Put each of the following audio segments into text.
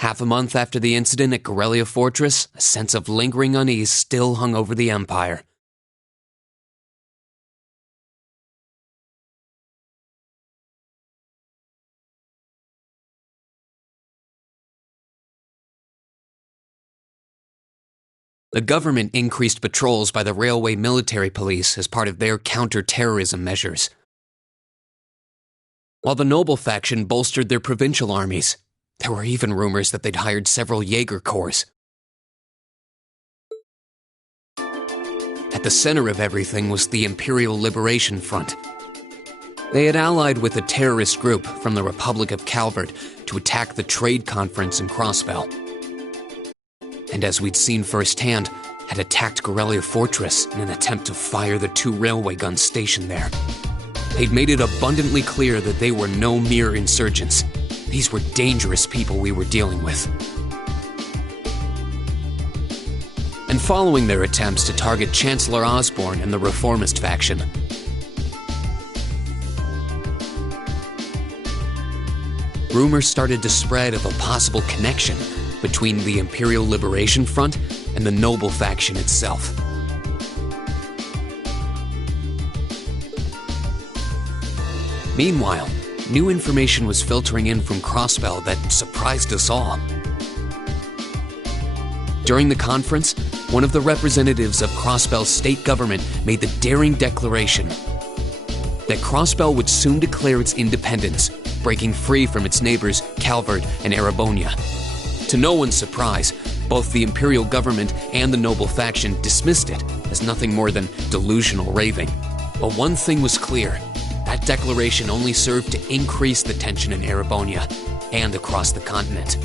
Half a month after the incident at Corellia Fortress, a sense of lingering unease still hung over the Empire. The government increased patrols by the Railway Military Police as part of their counter-terrorism measures, while the Noble faction bolstered their provincial armies. There were even rumors that they'd hired several Jaeger Corps. At the center of everything was the Imperial Liberation Front. They had allied with a terrorist group from the Republic of Calvert to attack the trade conference in Crossbell. And as we'd seen firsthand, had attacked Corellia Fortress in an attempt to fire the 2 railway guns stationed there. They'd made it abundantly clear that they were no mere insurgents. These were dangerous people we were dealing with. And following their attempts to target Chancellor Osborne and the Reformist faction, rumors started to spread of a possible connection between the Imperial Liberation Front and the Noble faction itself. Meanwhile, new information was filtering in from Crossbell that surprised us all. During the conference, one of the representatives of Crossbell's state government made the daring declaration that Crossbell would soon declare its independence, breaking free from its neighbors Calvert and Erebonia. To no one's surprise, both the Imperial government and the Noble faction dismissed it as nothing more than delusional raving. But one thing was clear: that declaration only served to increase the tension in Erebonia and across the continent.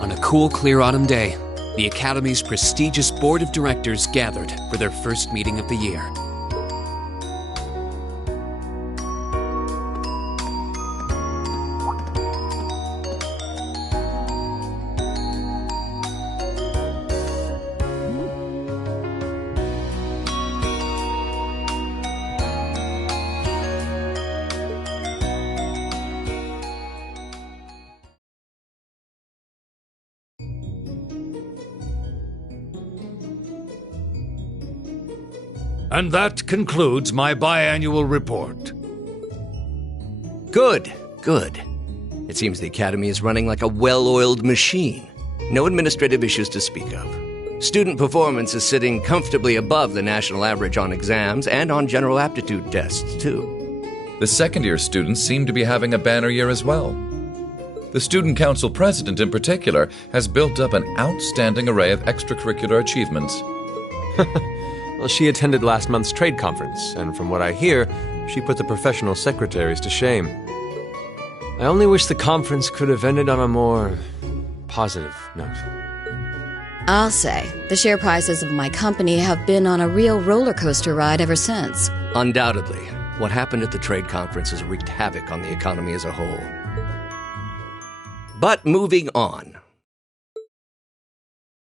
On a cool, clear autumn day, the Academy's prestigious board of directors gathered for their first meeting of the year. And that concludes my biannual report. Good, good. It seems the Academy is running like a well-oiled machine. No administrative issues to speak of. Student performance is sitting comfortably above the national average on exams and on general aptitude tests, too. The second-year students seem to be having a banner year as well. The Student Council president, in particular, has built up an outstanding array of extracurricular achievements. Well, she attended last month's trade conference, and from what I hear, she put the professional secretaries to shame. I only wish the conference could have ended on a more positive note. I'll say, the share prices of my company have been on a real roller coaster ride ever since. Undoubtedly, what happened at the trade conference has wreaked havoc on the economy as a whole. But moving on.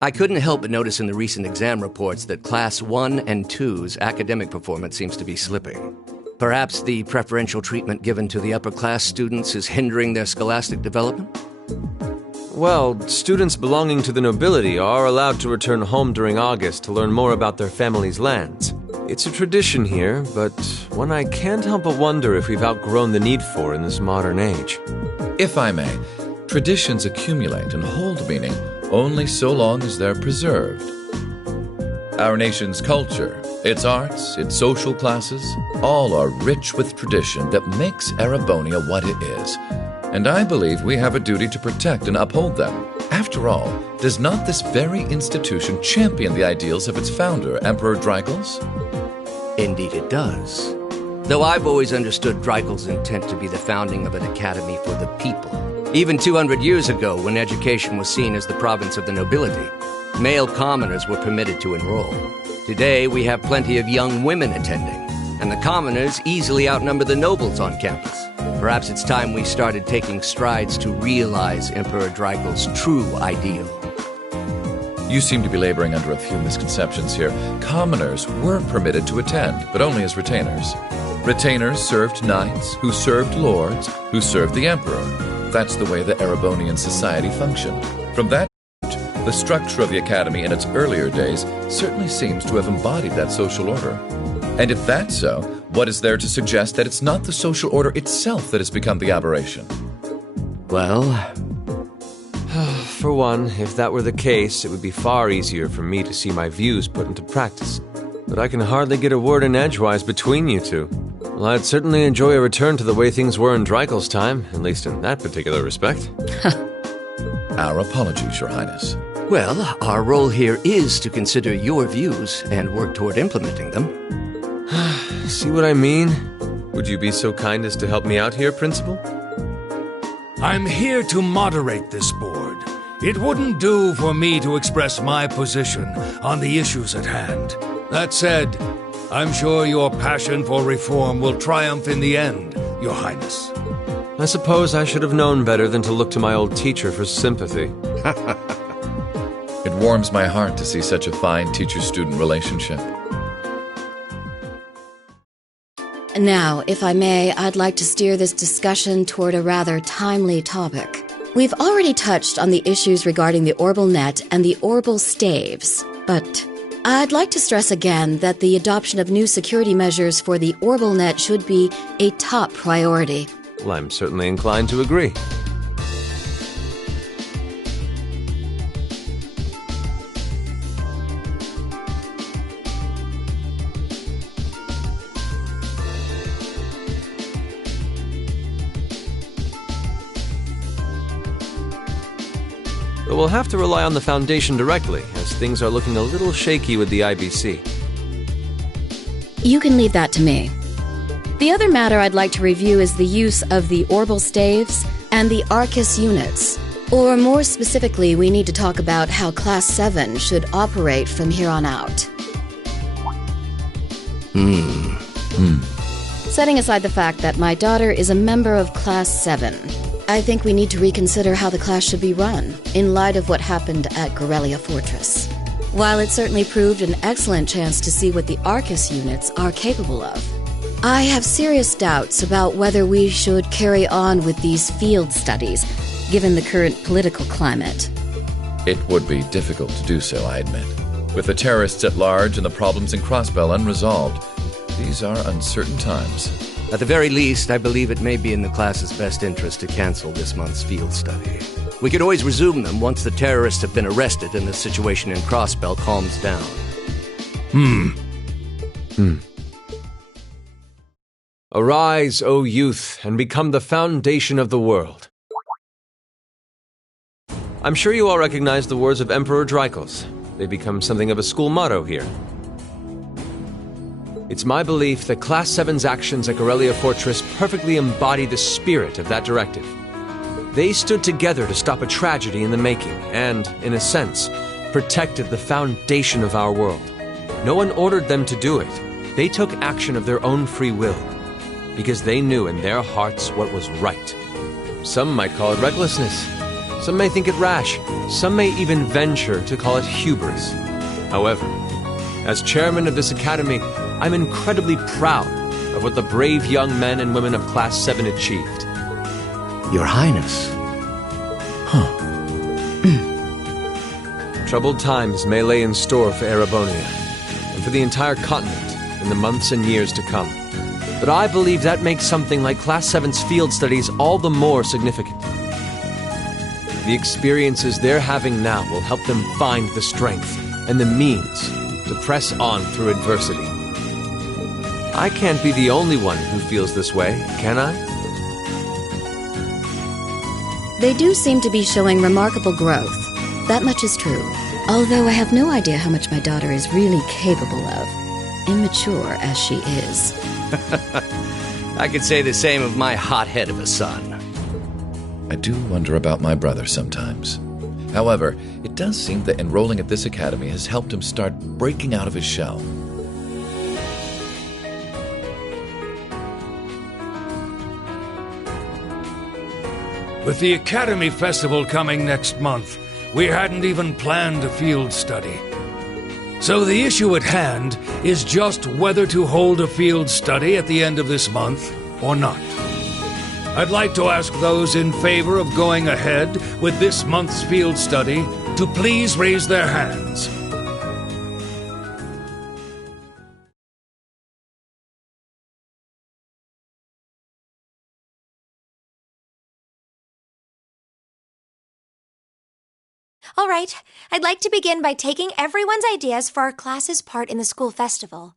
I couldn't help but notice in the recent exam reports that Class 1 and 2's academic performance seems to be slipping. Perhaps the preferential treatment given to the upper-class students is hindering their scholastic development? Well, students belonging to the nobility are allowed to return home during August to learn more about their family's lands. It's a tradition here, but one I can't help but wonder if we've outgrown the need for in this modern age. If I may, traditions accumulate and hold meaning only so long as they're preserved. Our nation's culture, its arts, its social classes, all are rich with tradition that makes Erebonia what it is. And I believe we have a duty to protect and uphold them. After all, does not this very institution champion the ideals of its founder, Emperor Dreigels? Indeed it does. Though I've always understood Dreigel's intent to be the founding of an academy for the people. Even 200 years ago, when education was seen as the province of the nobility, male commoners were permitted to enroll. Today, we have plenty of young women attending, and the commoners easily outnumber the nobles on campus. Perhaps it's time we started taking strides to realize Emperor Dreikel's true ideal. You seem to be laboring under a few misconceptions here. Commoners were permitted to attend, but only as retainers. Retainers served knights, who served lords, who served the emperor. That's the way the Erebonian society functioned. From that point, the structure of the academy in its earlier days certainly seems to have embodied that social order. And if that's so, what is there to suggest that it's not the social order itself that has become the aberration? Well, For one, if that were the case, it would be far easier for me to see my views put into practice. But I can hardly get a word in edgewise between you two. Well, I'd certainly enjoy a return to the way things were in Dreikel's time, at least in that particular respect. Our apologies, Your Highness. well, our role here is to consider your views and work toward implementing them. See what I mean? Would you be so kind as to help me out here, Principal? I'm here to moderate this board. It wouldn't do for me to express my position on the issues at hand. That said, I'm sure your passion for reform will triumph in the end, Your Highness. I suppose I should have known better than to look to my old teacher for sympathy. It warms my heart to see such a fine teacher-student relationship. Now, if I may, I'd like to steer this discussion toward a rather timely topic. We've already touched on the issues regarding the Orbal Net and the Orbal Staves, but I'd like to stress again that the adoption of new security measures for the Orbal Net should be a top priority. Well, I'm certainly inclined to agree. But we'll have to rely on the Foundation directly, as things are looking a little shaky with the IBC. You can leave that to me. The other matter I'd like to review is the use of the Orbal Staves and the Arcus units. Or more specifically, we need to talk about how Class 7 should operate from here on out. Setting aside the fact that my daughter is a member of Class 7, I think we need to reconsider how the class should be run, in light of what happened at Corellia Fortress. While it certainly proved an excellent chance to see what the Arcus units are capable of, I have serious doubts about whether we should carry on with these field studies, given the current political climate. It would be difficult to do so, I admit. With the terrorists at large and the problems in Crossbell unresolved, these are uncertain times. At the very least, I believe it may be in the class's best interest to cancel this month's field study. We could always resume them once the terrorists have been arrested and the situation in Crossbell calms down. Arise, O youth, and become the foundation of the world. I'm sure you all recognize the words of Emperor Dreikel's. They become something of a school motto here. It's my belief that Class 7's actions at Corellia Fortress perfectly embody the spirit of that directive. They stood together to stop a tragedy in the making and, in a sense, protected the foundation of our world. No one ordered them to do it. They took action of their own free will, because they knew in their hearts what was right. Some might call it recklessness. Some may think it rash. Some may even venture to call it hubris. However, as chairman of this academy, I'm incredibly proud of what the brave young men and women of Class 7 achieved. Your Highness. Troubled times may lay in store for Erebonia, and for the entire continent in the months and years to come. But I believe that makes something like Class 7's field studies all the more significant. The experiences they're having now will help them find the strength and the means to press on through adversity. I can't be the only one who feels this way, can I? They do seem to be showing remarkable growth. That much is true. Although I have no idea how much my daughter is really capable of, immature as she is. I could say the same of my hothead of a son. I do wonder about my brother sometimes. However, it does seem that enrolling at this academy has helped him start breaking out of his shell. With the Academy Festival coming next month, we hadn't even planned a field study. So the issue at hand is just whether to hold a field study at the end of this month or not. I'd like to ask those in favor of going ahead with this month's field study to please raise their hands. All right, I'd like to begin by taking everyone's ideas for our class's part in the school festival.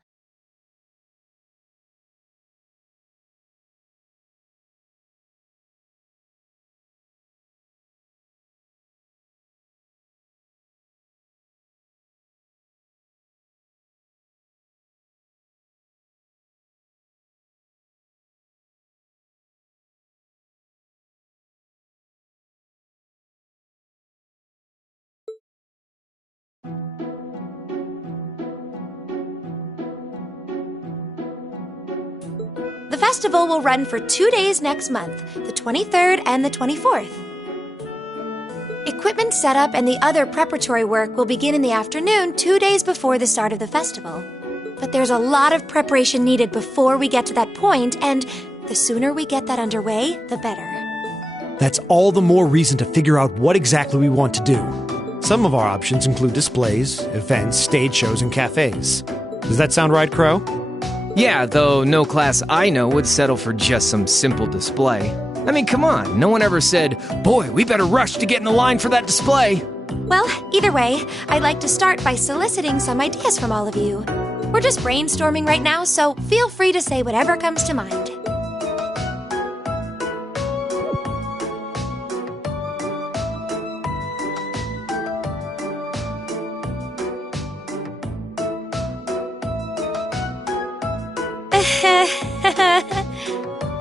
The festival will run for 2 days next month, the 23rd and the 24th. Equipment setup and the other preparatory work will begin in the afternoon 2 days before the start of the festival. But there's a lot of preparation needed before we get to that point, and the sooner we get that underway, the better. That's all the more reason to figure out what exactly we want to do. Some of our options include displays, events, stage shows, and cafes. Does that sound right, Crow? Yeah, though no class I know would settle for just some simple display. I mean, come on, no one ever said, "Boy, we better rush to get in the line for that display." Well, either way, I'd like to start by soliciting some ideas from all of you. We're just brainstorming right now, so feel free to say whatever comes to mind.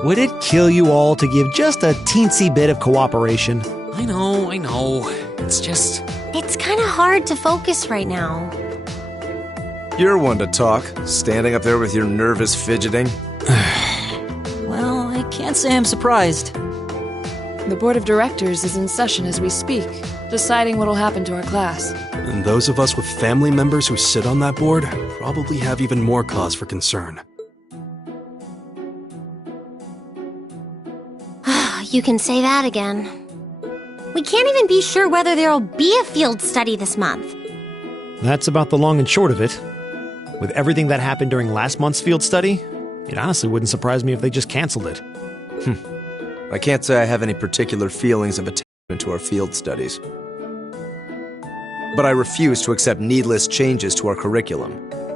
Would it kill you all to give just a teensy bit of cooperation? I know. It's just... It's kind of hard to focus right now. You're one to talk, standing up there with your nervous fidgeting. Well, I can't say I'm surprised. The board of directors is in session as we speak, deciding what'll happen to our class. And those of us with family members who sit on that board probably have even more cause for concern. You can say that again. We can't even be sure whether there'll be a field study this month. That's about the long and short of it. With everything that happened during last month's field study, it honestly wouldn't surprise me if they just canceled it. I can't say I have any particular feelings of attachment to our field studies. But I refuse to accept needless changes to our curriculum,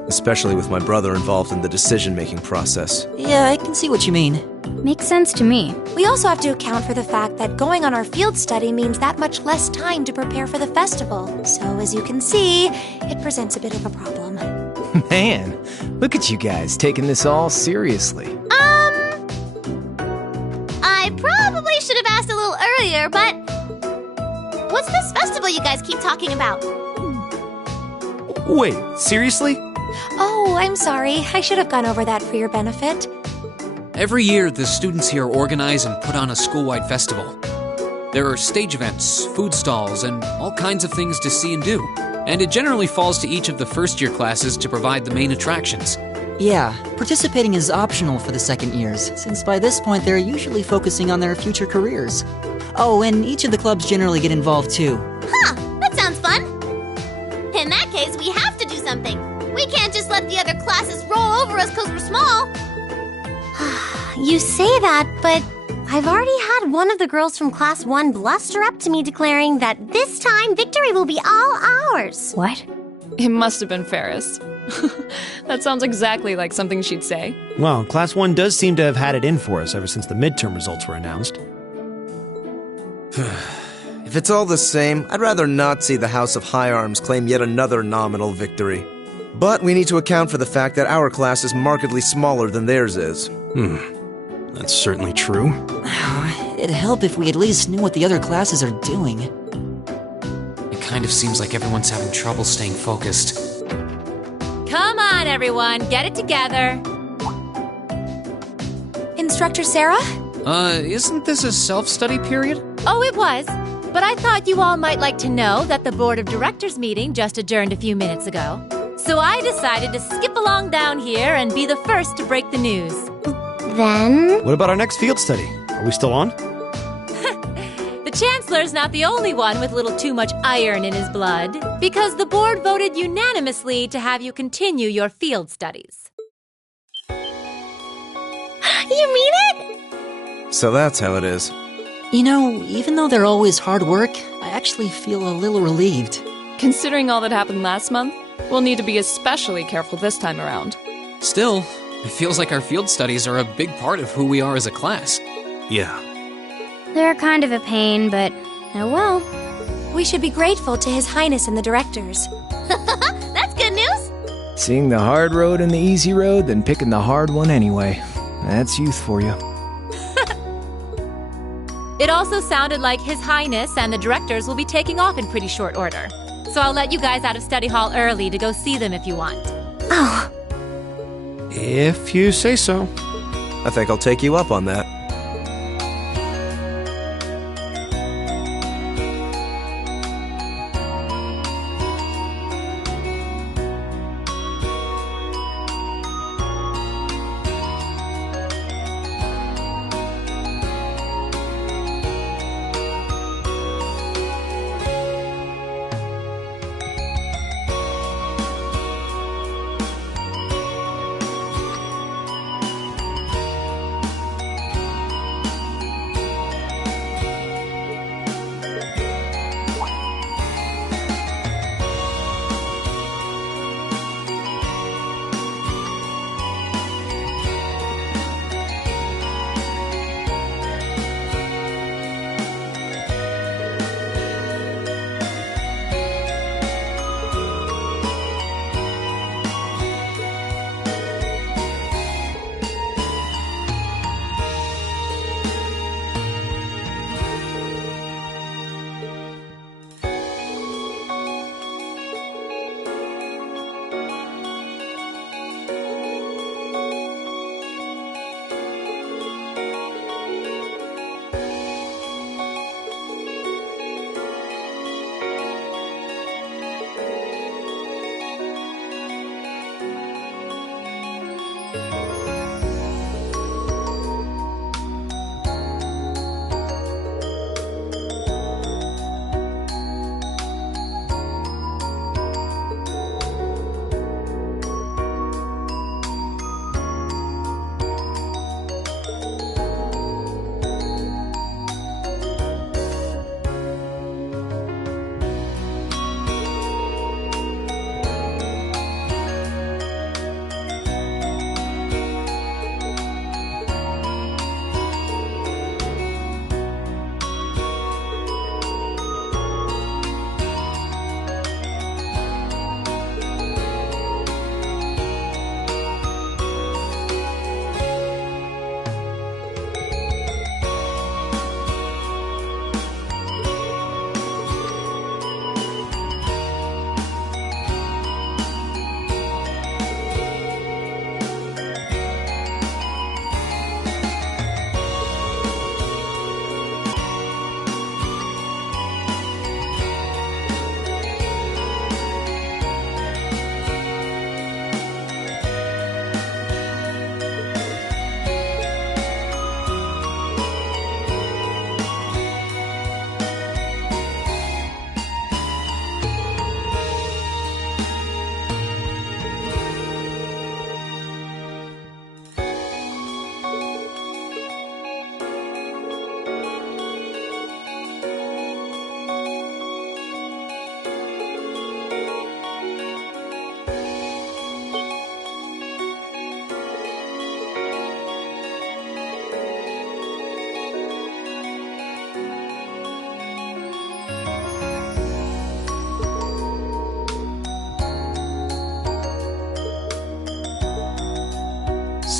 especially with my brother involved in the decision-making process. Yeah, I can see what you mean. Makes sense to me. We also have to account for the fact that going on our field study means that much less time to prepare for the festival. So, as you can see, it presents a bit of a problem. Man, look at you guys taking this all seriously. I probably should have asked a little earlier, but what's this festival you guys keep talking about? Wait, seriously? Oh, I'm sorry. I should have gone over that for your benefit. Every year, the students here organize and put on a school-wide festival. There are stage events, food stalls, and all kinds of things to see and do. And it generally falls to each of the first-year classes to provide the main attractions. Yeah, participating is optional for the second years, since by this point they're usually focusing on their future careers. Oh, and each of the clubs generally get involved too. Huh, that sounds fun. In that case, we have to do something. We can't just let the other classes roll over us because we're small. You say that, but I've already had one of the girls from Class 1 bluster up to me declaring that this time victory will be all ours. What? It must have been Ferris. That sounds exactly like something she'd say. Well, Class 1 does seem to have had it in for us ever since the midterm results were announced. If it's all the same, I'd rather not see the House of High Arms claim yet another nominal victory. But we need to account for the fact that our class is markedly smaller than theirs is. That's certainly true. It'd help if we at least knew what the other classes are doing. It kind of seems like everyone's having trouble staying focused. Come on, everyone, get it together. Instructor Sarah? Isn't this a self-study period? Oh, it was. But I thought you all might like to know that the Board of Directors meeting just adjourned a few minutes ago. So I decided to skip along down here and be the first to break the news. Then? What about our next field study? Are we still on? The Chancellor's not the only one with a little too much iron in his blood, because the board voted unanimously to have you continue your field studies. You mean it? So that's how it is. You know, even though they're always hard work, I actually feel a little relieved. Considering all that happened last month, we'll need to be especially careful this time around. Still, it feels like our field studies are a big part of who we are as a class. Yeah. They're kind of a pain, but oh well. We should be grateful to His Highness and the directors. That's good news. Seeing the hard road and the easy road, then picking the hard one anyway. That's youth for you. It also sounded like His Highness and the directors will be taking off in pretty short order. So I'll let you guys out of study hall early to go see them if you want. Oh. If you say so. I think I'll take you up on that.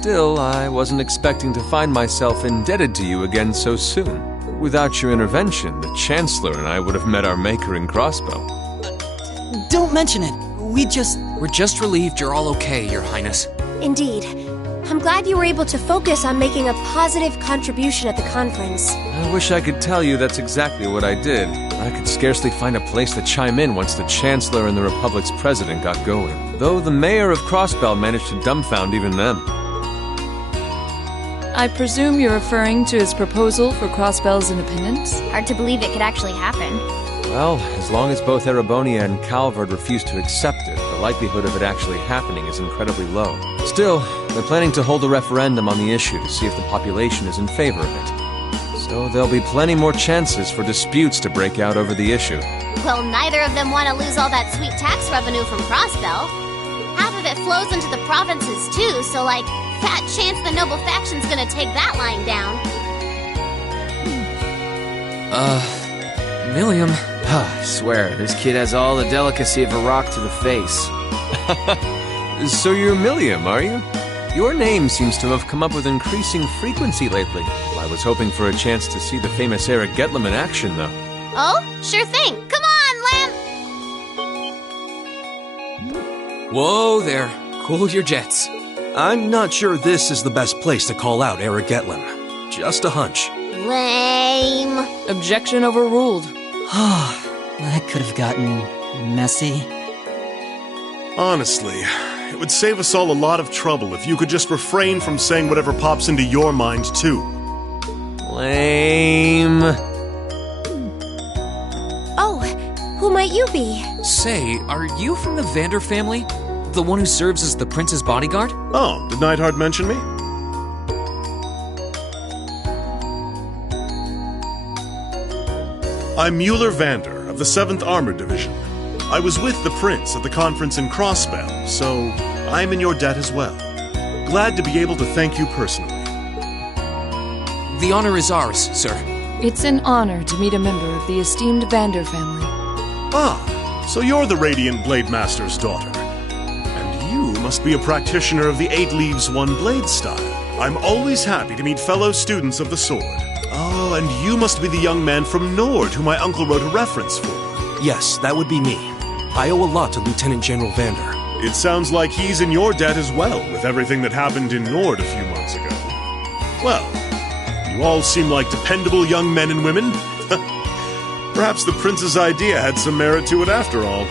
Still, I wasn't expecting to find myself indebted to you again so soon. Without your intervention, the Chancellor and I would have met our maker in Crossbell. Don't mention it. We're just relieved you're all okay, Your Highness. Indeed. I'm glad you were able to focus on making a positive contribution at the conference. I wish I could tell you that's exactly what I did. I could scarcely find a place to chime in once the Chancellor and the Republic's president got going. Though the mayor of Crossbell managed to dumbfound even them. I presume you're referring to his proposal for Crossbell's independence? Hard to believe it could actually happen. Well, as long as both Erebonia and Calvard refuse to accept it, the likelihood of it actually happening is incredibly low. Still, they're planning to hold a referendum on the issue to see if the population is in favor of it. So there'll be plenty more chances for disputes to break out over the issue. Well, neither of them want to lose all that sweet tax revenue from Crossbell. Half of it flows into the provinces too, so fat chance the noble faction's gonna take that line down. William. I swear, this kid has all the delicacy of a rock to the face. So you're Milliam, are you? Your name seems to have come up with increasing frequency lately. I was hoping for a chance to see the famous Eric Getlem in action, though. Oh, sure thing. Come on, Lamb! Whoa there. Cool your jets. I'm not sure this is the best place to call out Eric Getlem. Just a hunch. Lame. Objection overruled. That could have gotten messy. Honestly, it would save us all a lot of trouble if you could just refrain from saying whatever pops into your mind, too. Lame. Oh, who might you be? Say, are you from the Vander family? The one who serves as the prince's bodyguard? Oh, did Neidhart mention me? I'm Mueller Vander of the 7th Armored Division. I was with the prince at the conference in Crossbell, so I'm in your debt as well. Glad to be able to thank you personally. The honor is ours, sir. It's an honor to meet a member of the esteemed Vander family. Ah, so you're the Radiant Blade Master's daughter. And you must be a practitioner of the 8 Leaves 1 Blade style. I'm always happy to meet fellow students of the sword. Oh, and you must be the young man from Nord who my uncle wrote a reference for. Yes, that would be me. I owe a lot to Lieutenant General Vander. It sounds like he's in your debt as well, with everything that happened in Nord a few months ago. Well, you all seem like dependable young men and women. Perhaps the prince's idea had some merit to it after all.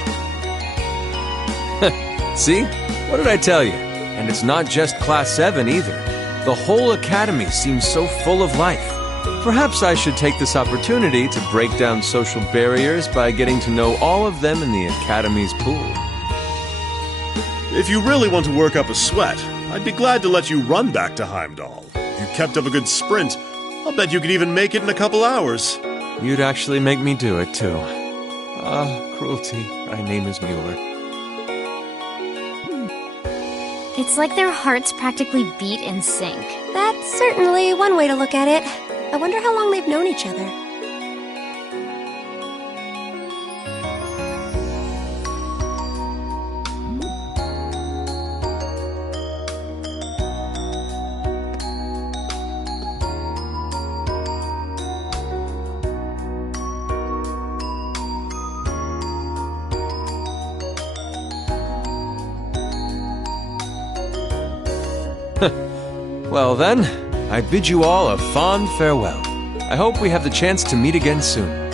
See? What did I tell you? And it's not just Class 7 either. The whole academy seems so full of life. Perhaps I should take this opportunity to break down social barriers by getting to know all of them in the academy's pool. If you really want to work up a sweat, I'd be glad to let you run back to Heimdall. If you kept up a good sprint, I'll bet you could even make it in a couple hours. You'd actually make me do it, too. Cruelty. My name is Mueller. It's like their hearts practically beat in sync. That's certainly one way to look at it. I wonder how long they've known each other. Well then, I bid you all a fond farewell. I hope we have the chance to meet again soon.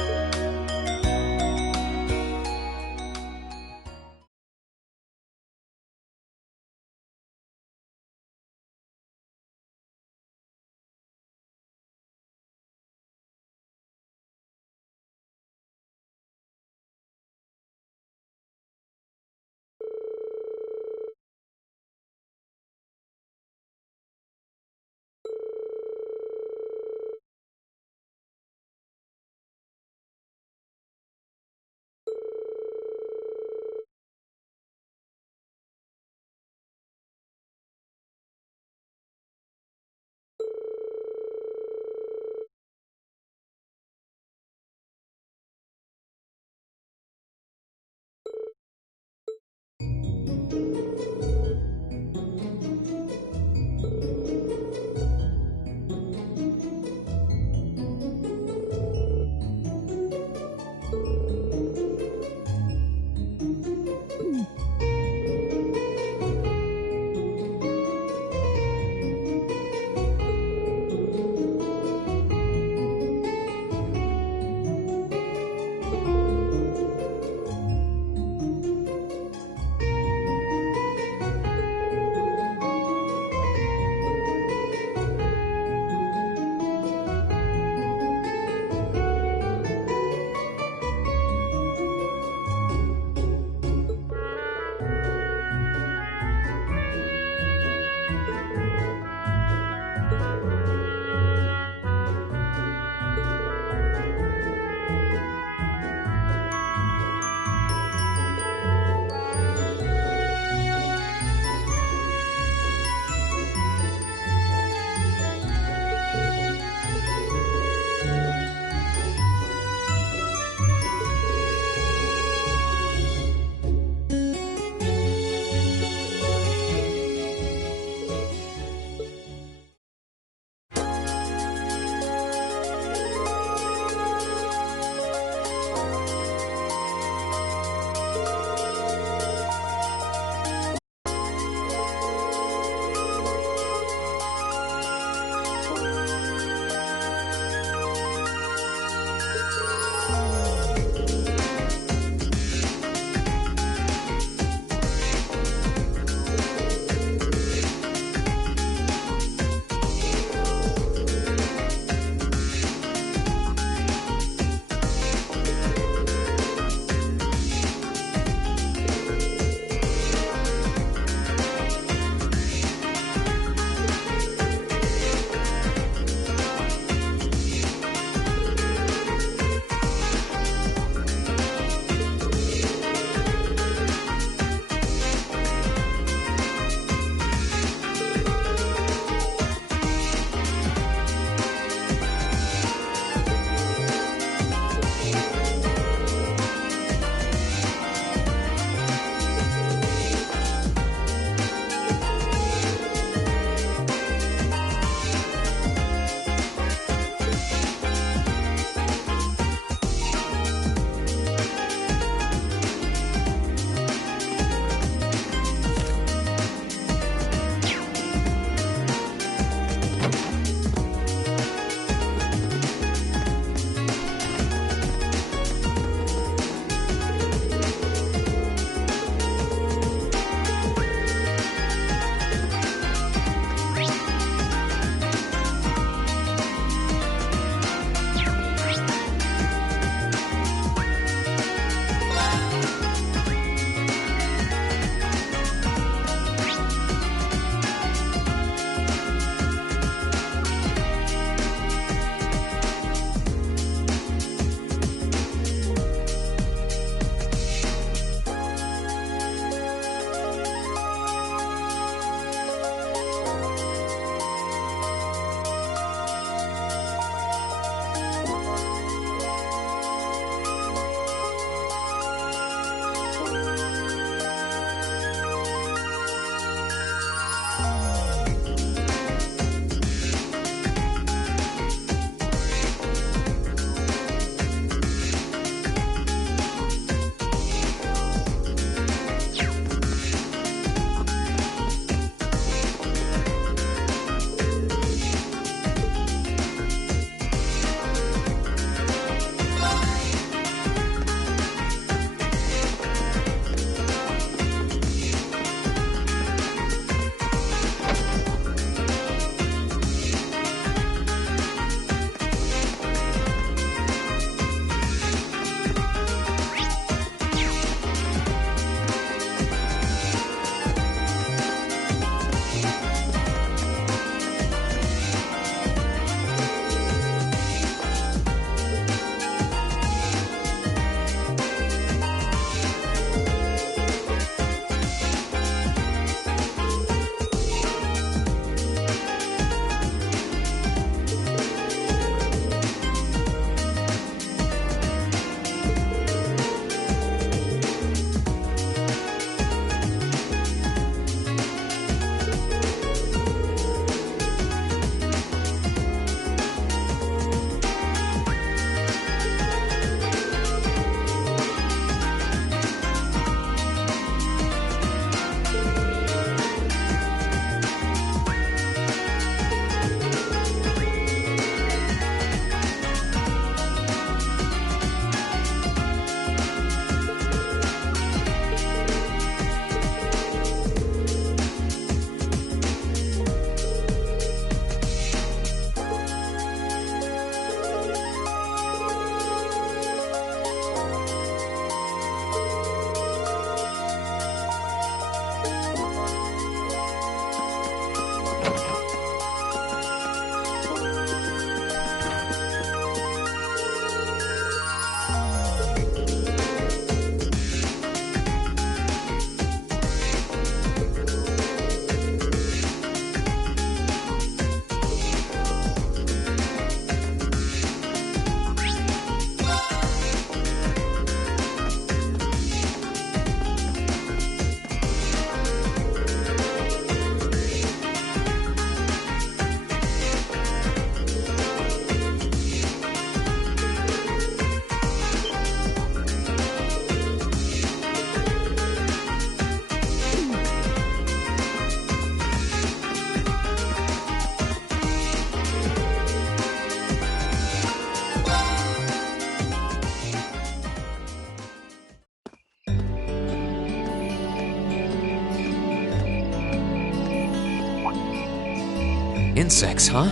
insects, huh?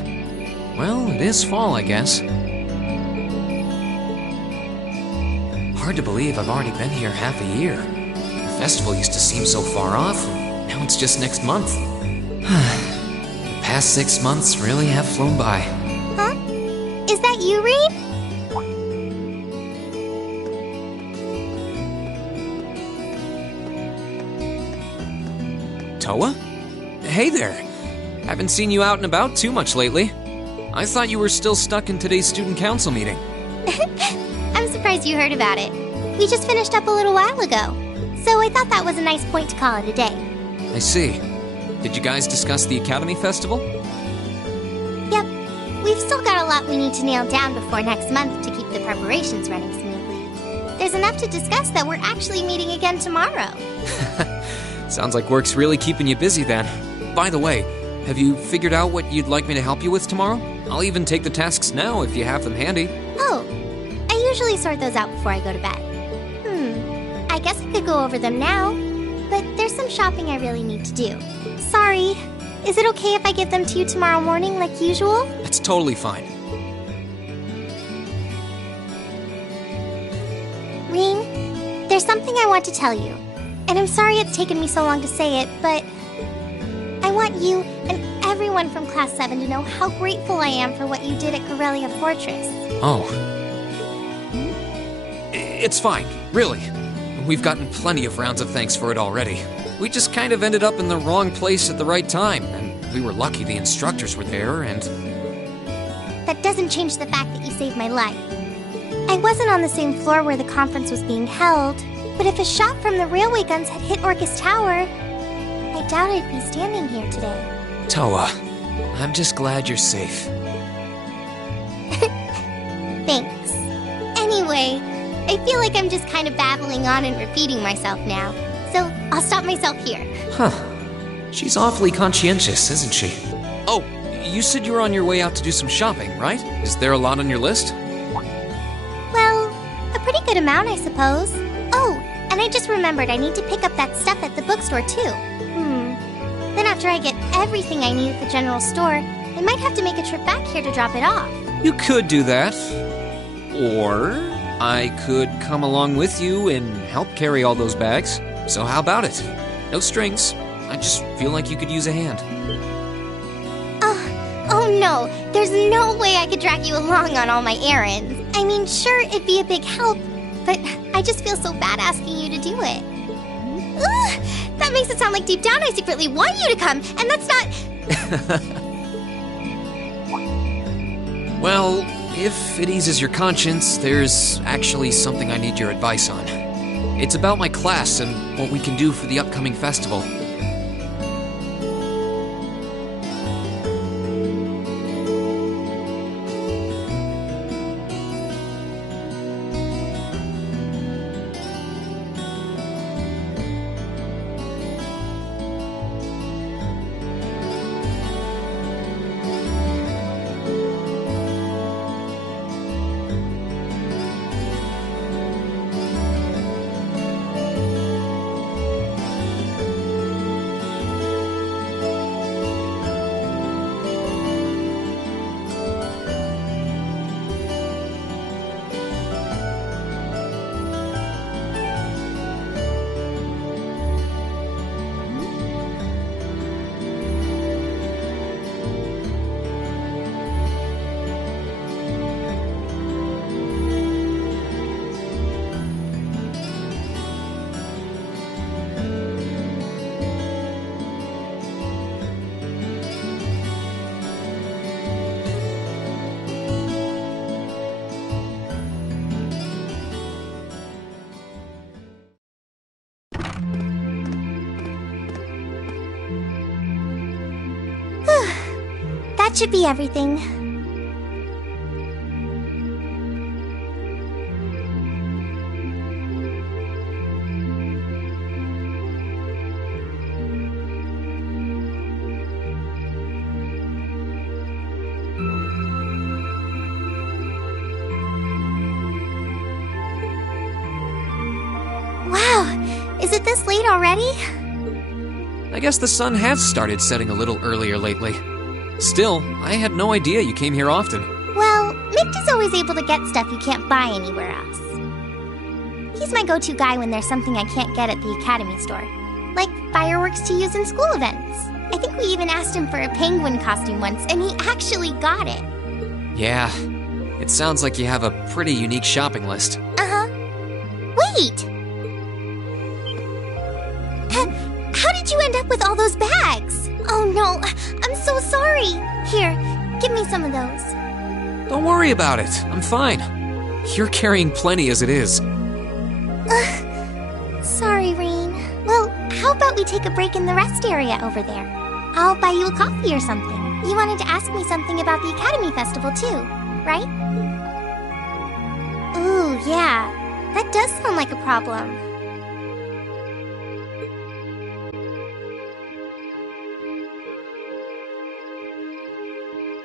Well, it is fall, I guess. Hard to believe I've already been here half a year. The festival used to seem so far off, and now it's just next month. The past 6 months really have flown by. Huh? Is that you, Reed? Toa? Hey there. Haven't seen you out and about too much lately. I thought you were still stuck in today's student council meeting. I'm surprised you heard about it. We just finished up a little while ago, so I thought that was a nice point to call it a day. I see. Did you guys discuss the Academy Festival? Yep. We've still got a lot we need to nail down before next month to keep the preparations running smoothly. There's enough to discuss that we're actually meeting again tomorrow. Sounds like work's really keeping you busy then. By the way, have you figured out what you'd like me to help you with tomorrow? I'll even take the tasks now if you have them handy. Oh, I usually sort those out before I go to bed. I guess I could go over them now, but there's some shopping I really need to do. Sorry. Is it okay if I give them to you tomorrow morning like usual? That's totally fine. Rean, there's something I want to tell you. And I'm sorry it's taken me so long to say it, but I want you and everyone from Class 7 to know how grateful I am for what you did at Corellia Fortress. Oh. It's fine, really. We've gotten plenty of rounds of thanks for it already. We just kind of ended up in the wrong place at the right time, and we were lucky the instructors were there, and... That doesn't change the fact that you saved my life. I wasn't on the same floor where the conference was being held, but if a shot from the railway guns had hit Orcus Tower, I doubt I'd be standing here today. Toa, I'm just glad you're safe. Thanks. Anyway, I feel like I'm just kind of babbling on and repeating myself now, so I'll stop myself here. Huh. She's awfully conscientious, isn't she? Oh, you said you were on your way out to do some shopping, right? Is there a lot on your list? Well, a pretty good amount, I suppose. Oh, and I just remembered I need to pick up that stuff at the bookstore, too. Then after I get everything I need at the general store, I might have to make a trip back here to drop it off. You could do that. Or I could come along with you and help carry all those bags. So how about it? No strings. I just feel like you could use a hand. Oh no, there's no way I could drag you along on all my errands. I mean, sure, it'd be a big help, but I just feel so bad asking you to do it. Ugh, that makes it sound like deep down I secretly want you to come, and that's not... Well, if it eases your conscience, there's actually something I need your advice on. It's about my class and what we can do for the upcoming festival. That should be everything. Wow, is it this late already? I guess the sun has started setting a little earlier lately. Still, I had no idea you came here often. Well, Mick is always able to get stuff you can't buy anywhere else. He's my go-to guy when there's something I can't get at the Academy store. Like fireworks to use in school events. I think we even asked him for a penguin costume once, and he actually got it. Yeah, it sounds like you have a pretty unique shopping list. Uh-huh. Wait! How did you end up with all those bags? Oh no, I'm so sorry. Here, give me some of those. Don't worry about it, I'm fine. You're carrying plenty as it is. Sorry, Reen. Well, how about we take a break in the rest area over there? I'll buy you a coffee or something. You wanted to ask me something about the Academy Festival too, right? Ooh, yeah. That does sound like a problem.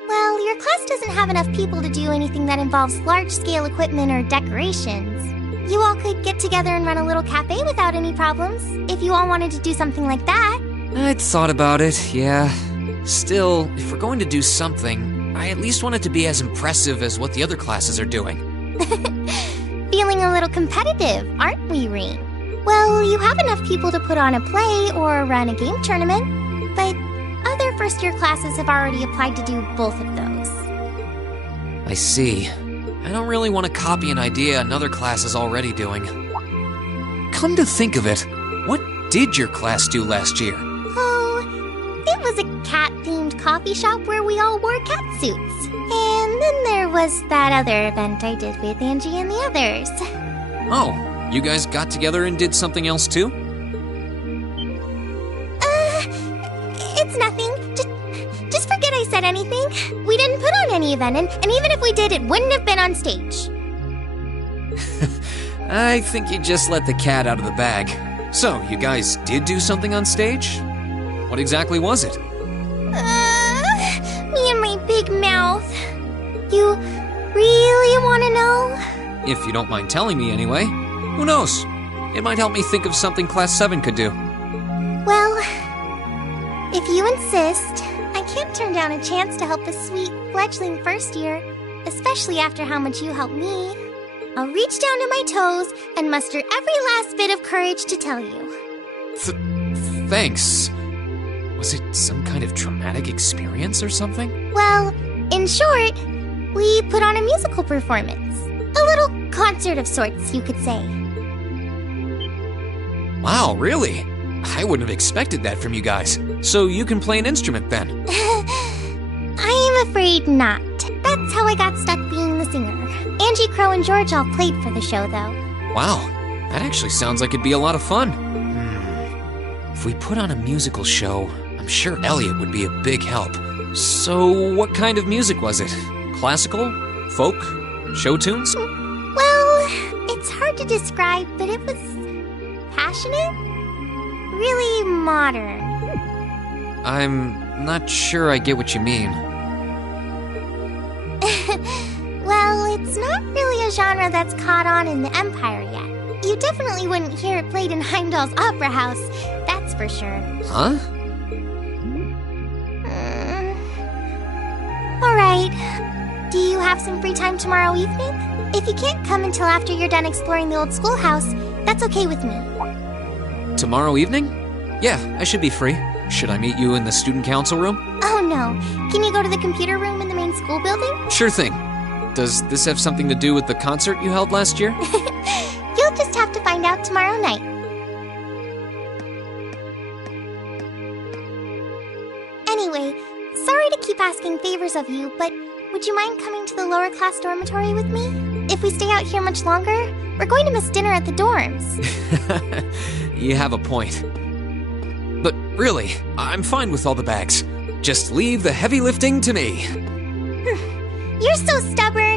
Well, your class doesn't have enough people to do anything that involves large-scale equipment or decorations. You all could get together and run a little cafe without any problems, if you all wanted to do something like that. I'd thought about it, yeah. Still, if we're going to do something, I at least want it to be as impressive as what the other classes are doing. Feeling a little competitive, aren't we, Reen? Well, you have enough people to put on a play or run a game tournament, but other first-year classes have already applied to do both of those. I see. I don't really want to copy an idea another class is already doing. Come to think of it, what did your class do last year? Oh, it was a cat-themed coffee shop where we all wore cat suits. And then there was that other event I did with Angie and the others. Oh, you guys got together and did something else too? It's nothing. Just forget I said anything. We didn't put on any event, and even if we did, it wouldn't have been on stage. I think you just let the cat out of the bag. So, you guys did do something on stage? What exactly was it? Me and my big mouth. You really want to know? If you don't mind telling me anyway. Who knows? It might help me think of something Class 7 could do. Well, if you insist, I can't turn down a chance to help a sweet fledgling first year, especially after how much you helped me. I'll reach down to my toes and muster every last bit of courage to tell you. Thanks. Was it some kind of traumatic experience or something? Well, in short, we put on a musical performance. A little concert of sorts, you could say. Wow, really? I wouldn't have expected that from you guys. So you can play an instrument then? I'm afraid not. That's how I got stuck being the singer. Angie, Crow, and George all played for the show, though. Wow, that actually sounds like it'd be a lot of fun. If we put on a musical show, I'm sure Elliot would be a big help. So what kind of music was it? Classical? Folk? Show tunes? Well, it's hard to describe, but it was passionate. Really modern. I'm not sure I get what you mean. Well, it's not really a genre that's caught on in the Empire yet. You definitely wouldn't hear it played in Heimdall's Opera House, that's for sure. Huh? Alright. Do you have some free time tomorrow evening? If you can't come until after you're done exploring the old schoolhouse, that's okay with me. Tomorrow evening? Yeah, I should be free. Should I meet you in the student council room? Oh no. Can you go to the computer room in the main school building? Sure thing. Does this have something to do with the concert you held last year? You'll just have to find out tomorrow night. Anyway, sorry to keep asking favors of you, but would you mind coming to the lower class dormitory with me? If we stay out here much longer, we're going to miss dinner at the dorms. You have a point. But really, I'm fine with all the bags. Just leave the heavy lifting to me. You're so stubborn.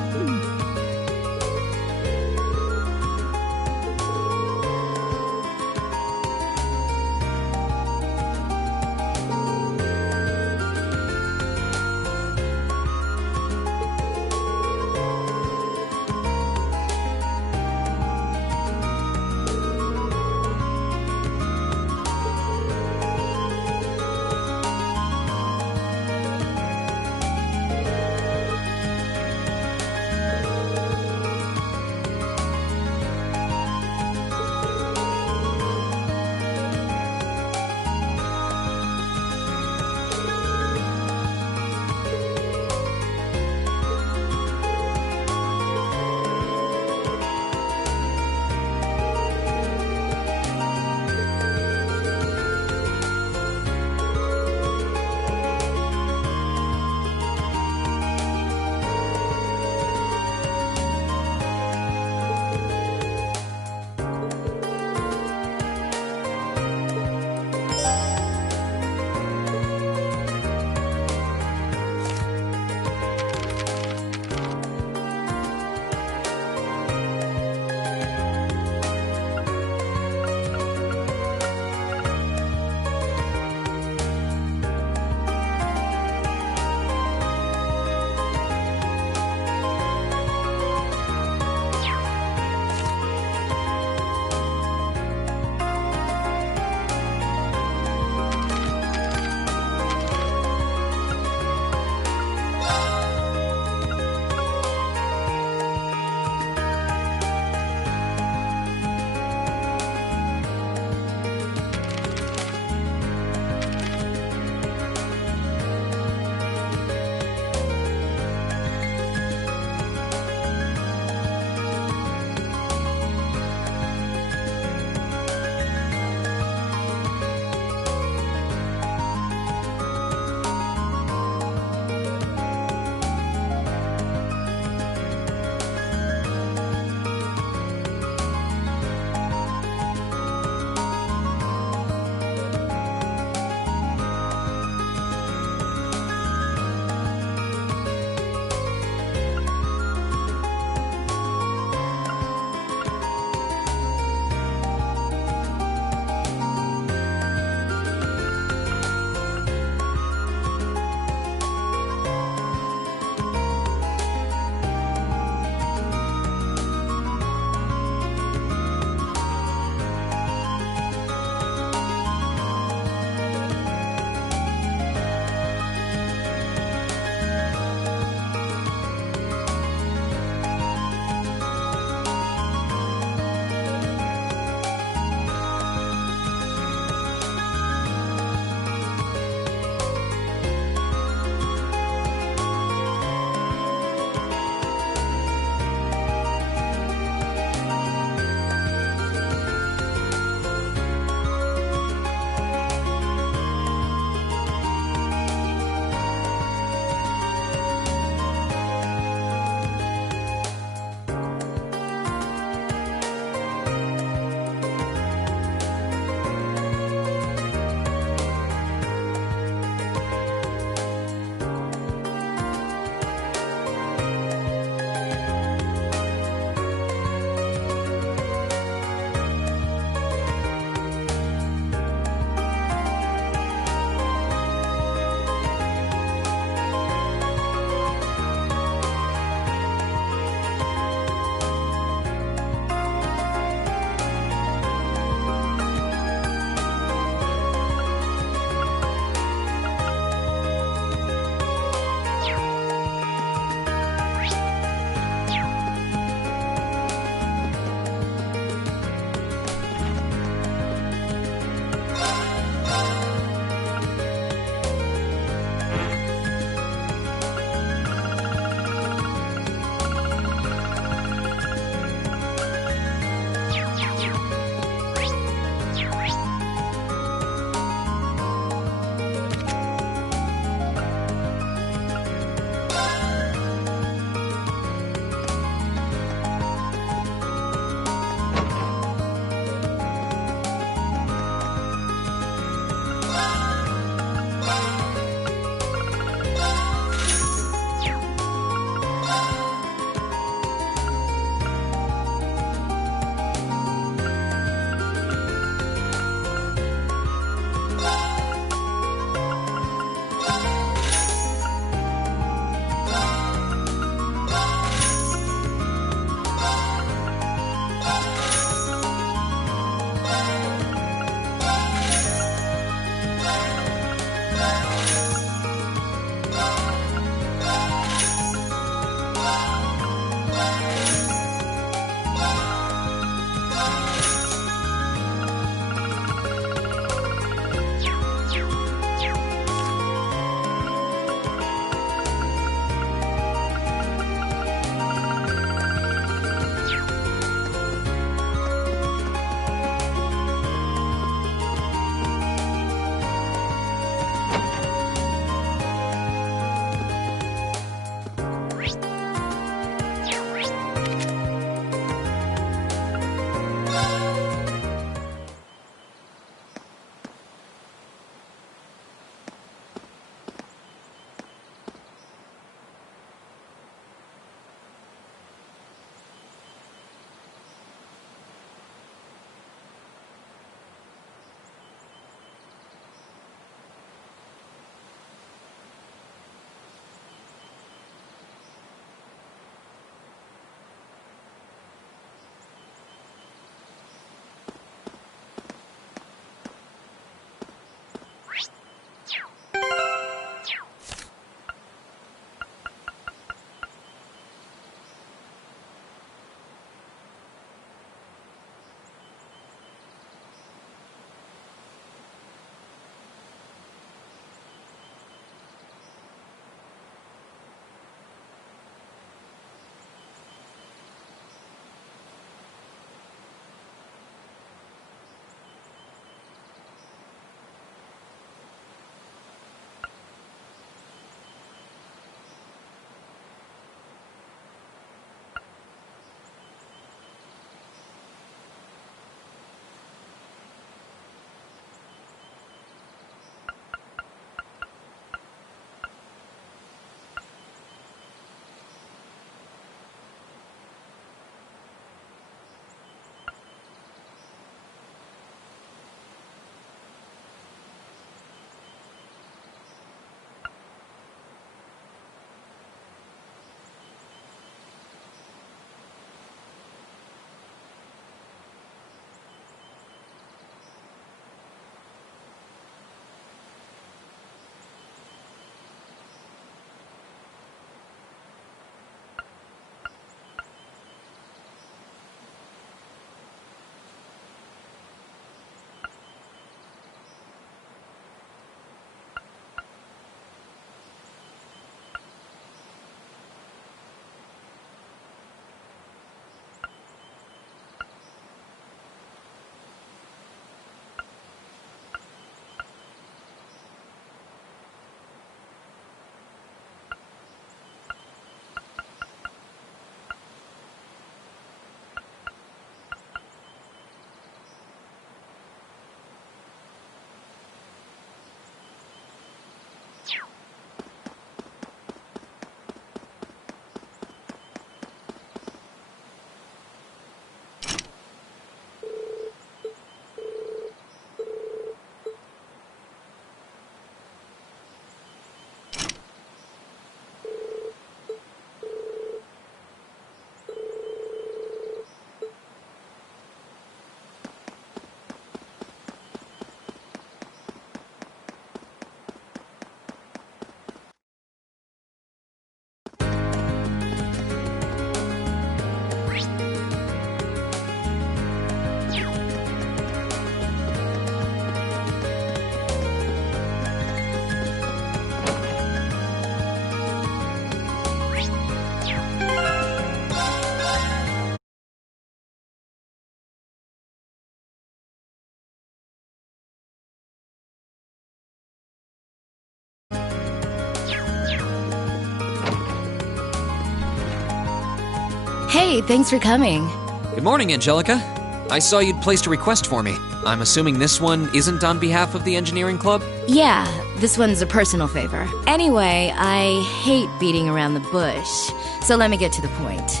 Hey, thanks for coming. Good morning, Angelica. I saw you'd placed a request for me. I'm assuming this one isn't on behalf of the engineering club? Yeah, this one's a personal favor. Anyway, I hate beating around the bush, so let me get to the point.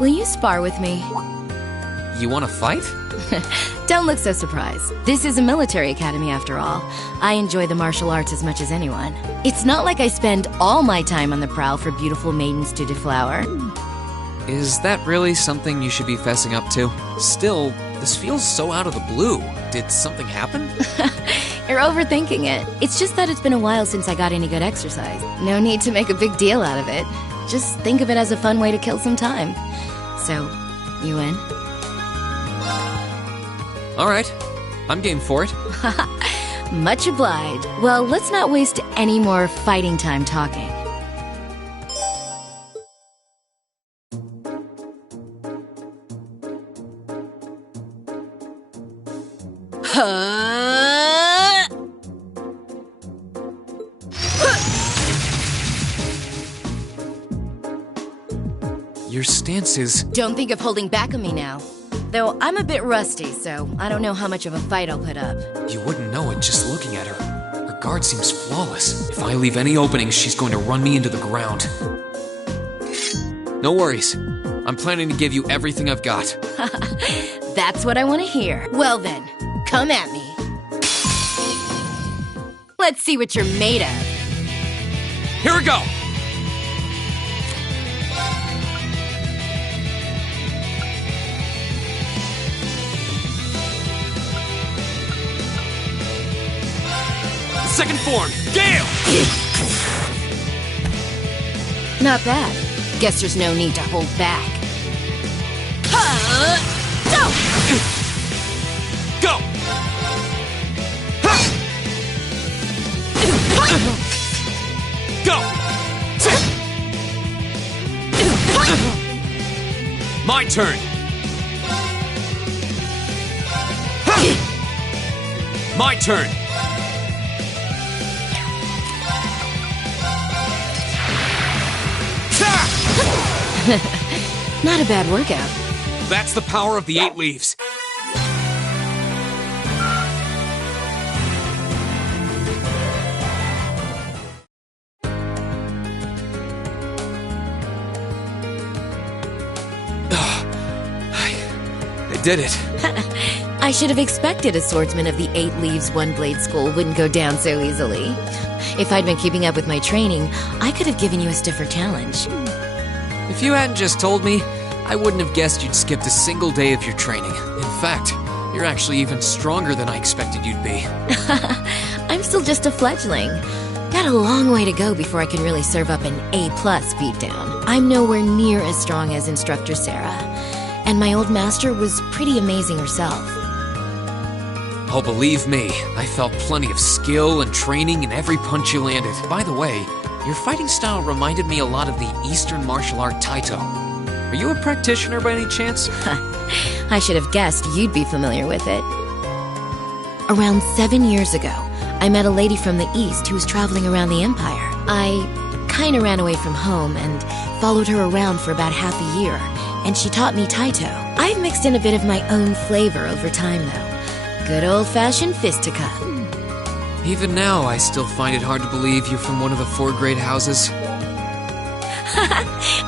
Will you spar with me? You want to fight? Don't look so surprised. This is a military academy after all. I enjoy the martial arts as much as anyone. It's not like I spend all my time on the prowl for beautiful maidens to deflower. Is that really something you should be fessing up to? Still, this feels so out of the blue. Did something happen? You're overthinking it. It's just that it's been a while since I got any good exercise. No need to make a big deal out of it. Just think of it as a fun way to kill some time. So, you in? Alright, I'm game for it. Much obliged. Well, let's not waste any more fighting time talking. Your stance is... Don't think of holding back on me now. Though I'm a bit rusty, so I don't know how much of a fight I'll put up. You wouldn't know it just looking at her. Her guard seems flawless. If I leave any openings, she's going to run me into the ground. No worries. I'm planning to give you everything I've got. That's what I want to hear. Well then, come at me. Let's see what you're made of. Here we go! Second form, Gale! Not bad. Guess there's no need to hold back. Go! Go! My turn! My turn! Not a bad workout. That's the power of the 8 leaves. I did it. I should have expected a swordsman of the 8 Leaves One Blade School wouldn't go down so easily. If I'd been keeping up with my training, I could have given you a stiffer challenge. If you hadn't just told me, I wouldn't have guessed you'd skipped a single day of your training. In fact, you're actually even stronger than I expected you'd be. I'm still just a fledgling. Got a long way to go before I can really serve up an A+ beatdown. I'm nowhere near as strong as Instructor Sarah, and my old master was pretty amazing herself. Oh, believe me, I felt plenty of skill and training in every punch you landed. By the way, your fighting style reminded me a lot of the Eastern martial art Taito. Are you a practitioner by any chance? I should have guessed you'd be familiar with it. Around 7 years ago, I met a lady from the East who was traveling around the Empire. I kinda ran away from home and followed her around for about half a year, and she taught me Taito. I've mixed in a bit of my own flavor over time, though. Good old-fashioned fisticuff. Even now, I still find it hard to believe you're from one of the 4 great houses.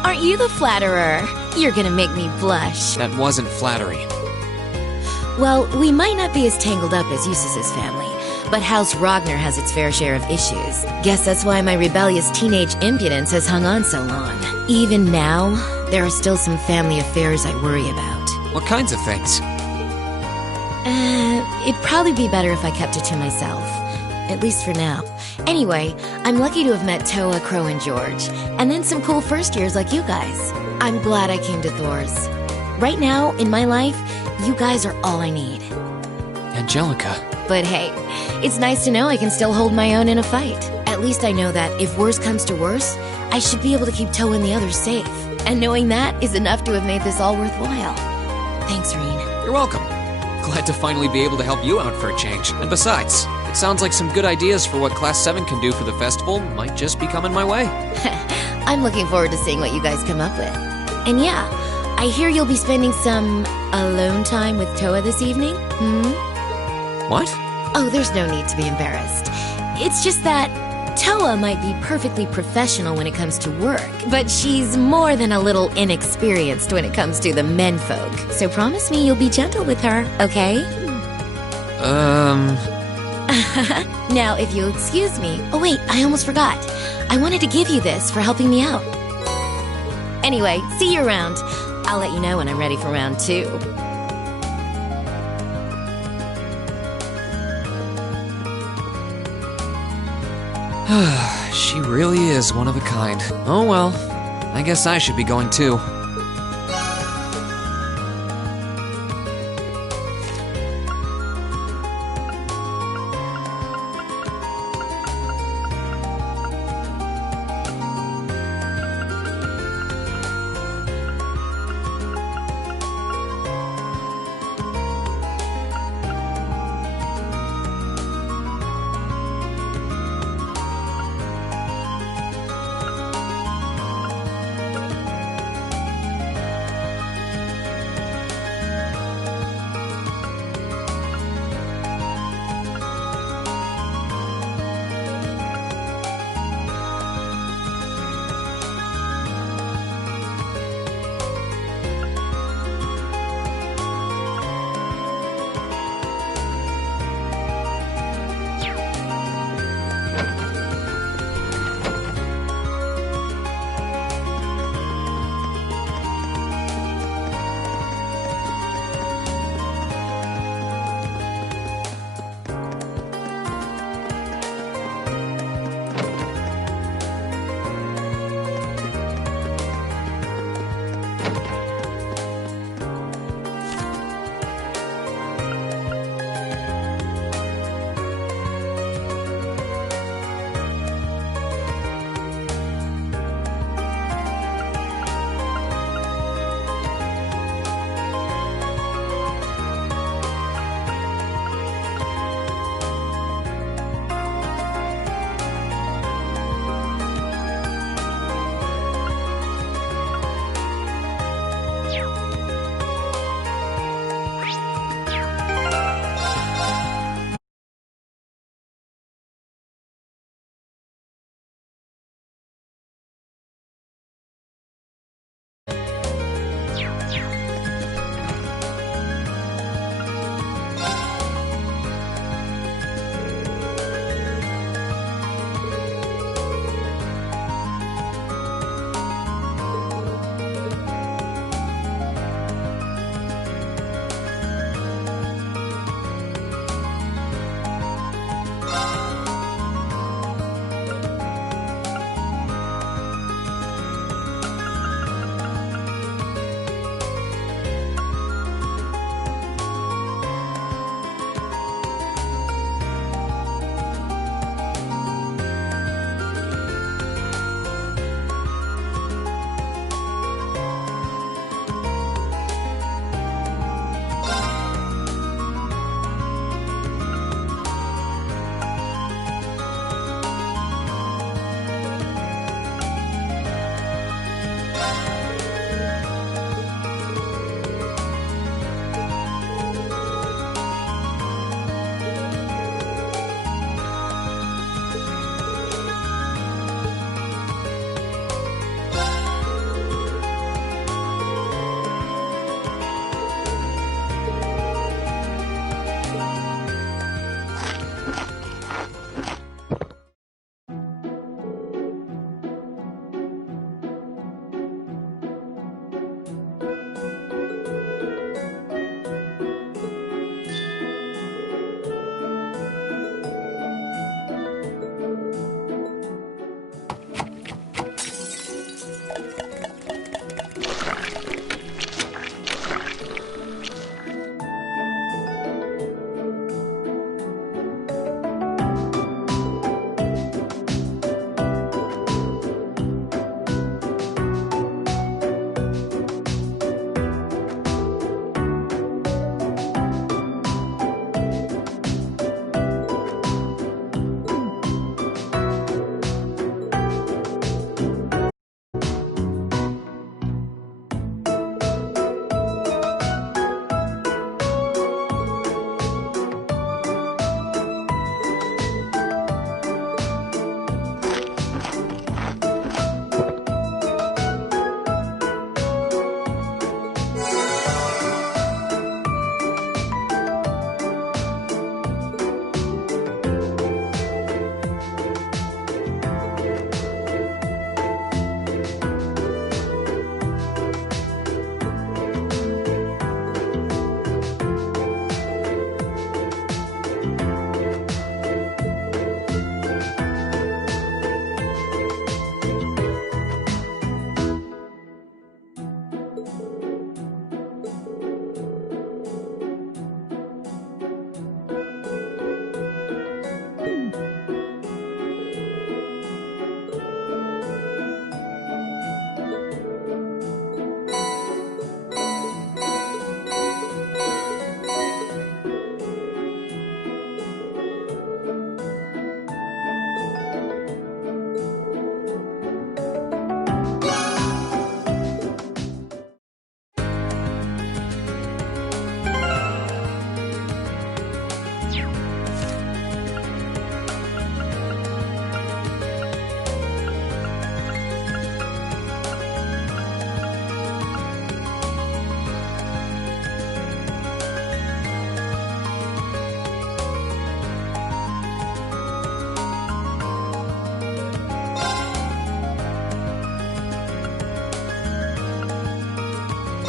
Aren't you the flatterer? You're gonna make me blush. That wasn't flattery. Well, we might not be as tangled up as Eustace's family, but House Ragnar has its fair share of issues. Guess that's why my rebellious teenage impudence has hung on so long. Even now, there are still some family affairs I worry about. What kinds of things? It'd probably be better if I kept it to myself. At least for now. Anyway, I'm lucky to have met Toa, Crow, and George, and then some cool first years like you guys. I'm glad I came to Thor's. Right now, in my life, you guys are all I need. Angelica. But hey, it's nice to know I can still hold my own in a fight. At least I know that if worse comes to worse, I should be able to keep Toa and the others safe. And knowing that is enough to have made this all worthwhile. Thanks, Rean. You're welcome. Glad to finally be able to help you out for a change. And besides, it sounds like some good ideas for what Class 7 can do for the festival might just be coming my way. I'm looking forward to seeing what you guys come up with. And yeah, I hear you'll be spending some alone time with Toa this evening? What? Oh, there's no need to be embarrassed. It's just that Toa might be perfectly professional when it comes to work, but she's more than a little inexperienced when it comes to the menfolk. So promise me you'll be gentle with her, okay? Now, if you'll excuse me... Oh wait, I almost forgot. I wanted to give you this for helping me out. Anyway, see you around. I'll let you know when I'm ready for round 2. She really is one of a kind. Oh well, I guess I should be going too.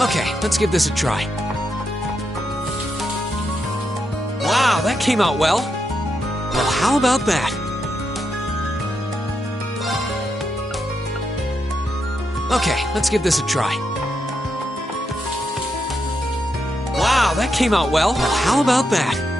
Okay, let's give this a try. Wow, that came out well. Well, how about that? Okay, let's give this a try. Wow, that came out well. Well, how about that?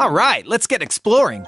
All right, let's get exploring.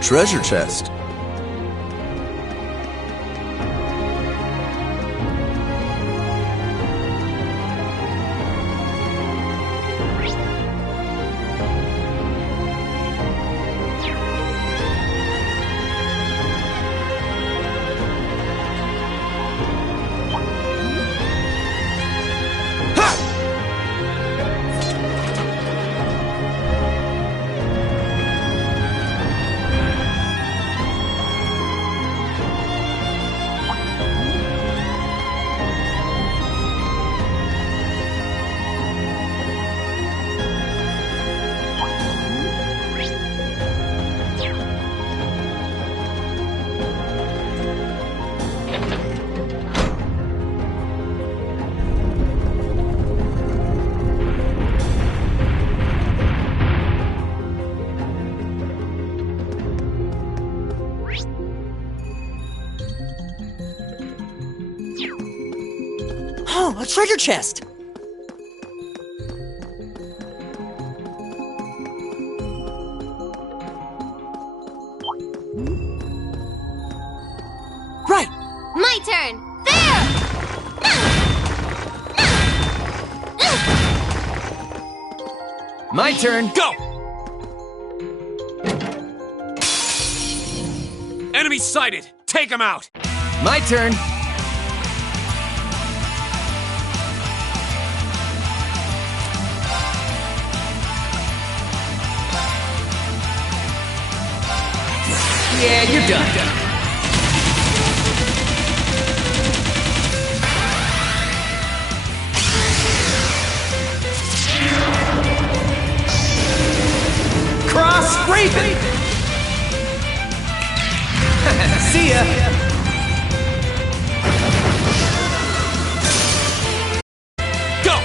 Treasure chest. Oh, a treasure chest! Right! My turn! There! My turn. Go! Enemy sighted! Take him out! My turn. Yeah, you're done. Cross Raven! See ya! Go!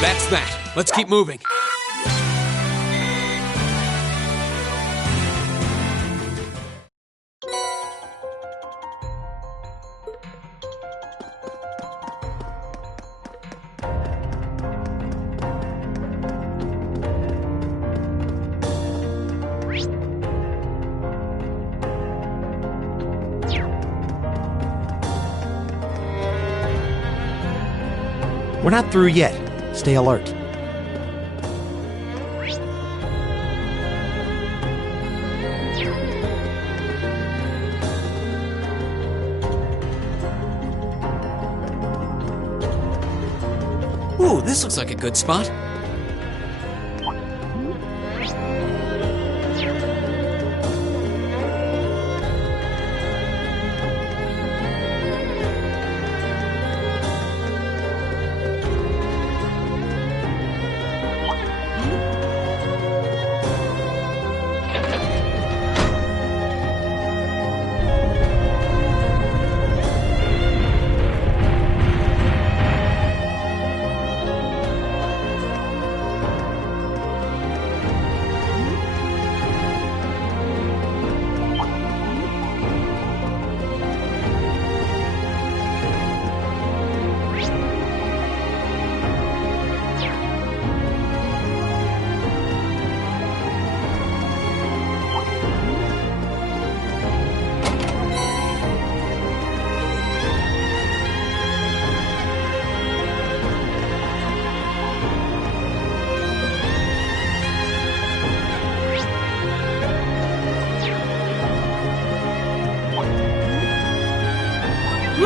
That's that. Let's keep moving. We're not through yet. Stay alert. Ooh, this looks like a good spot.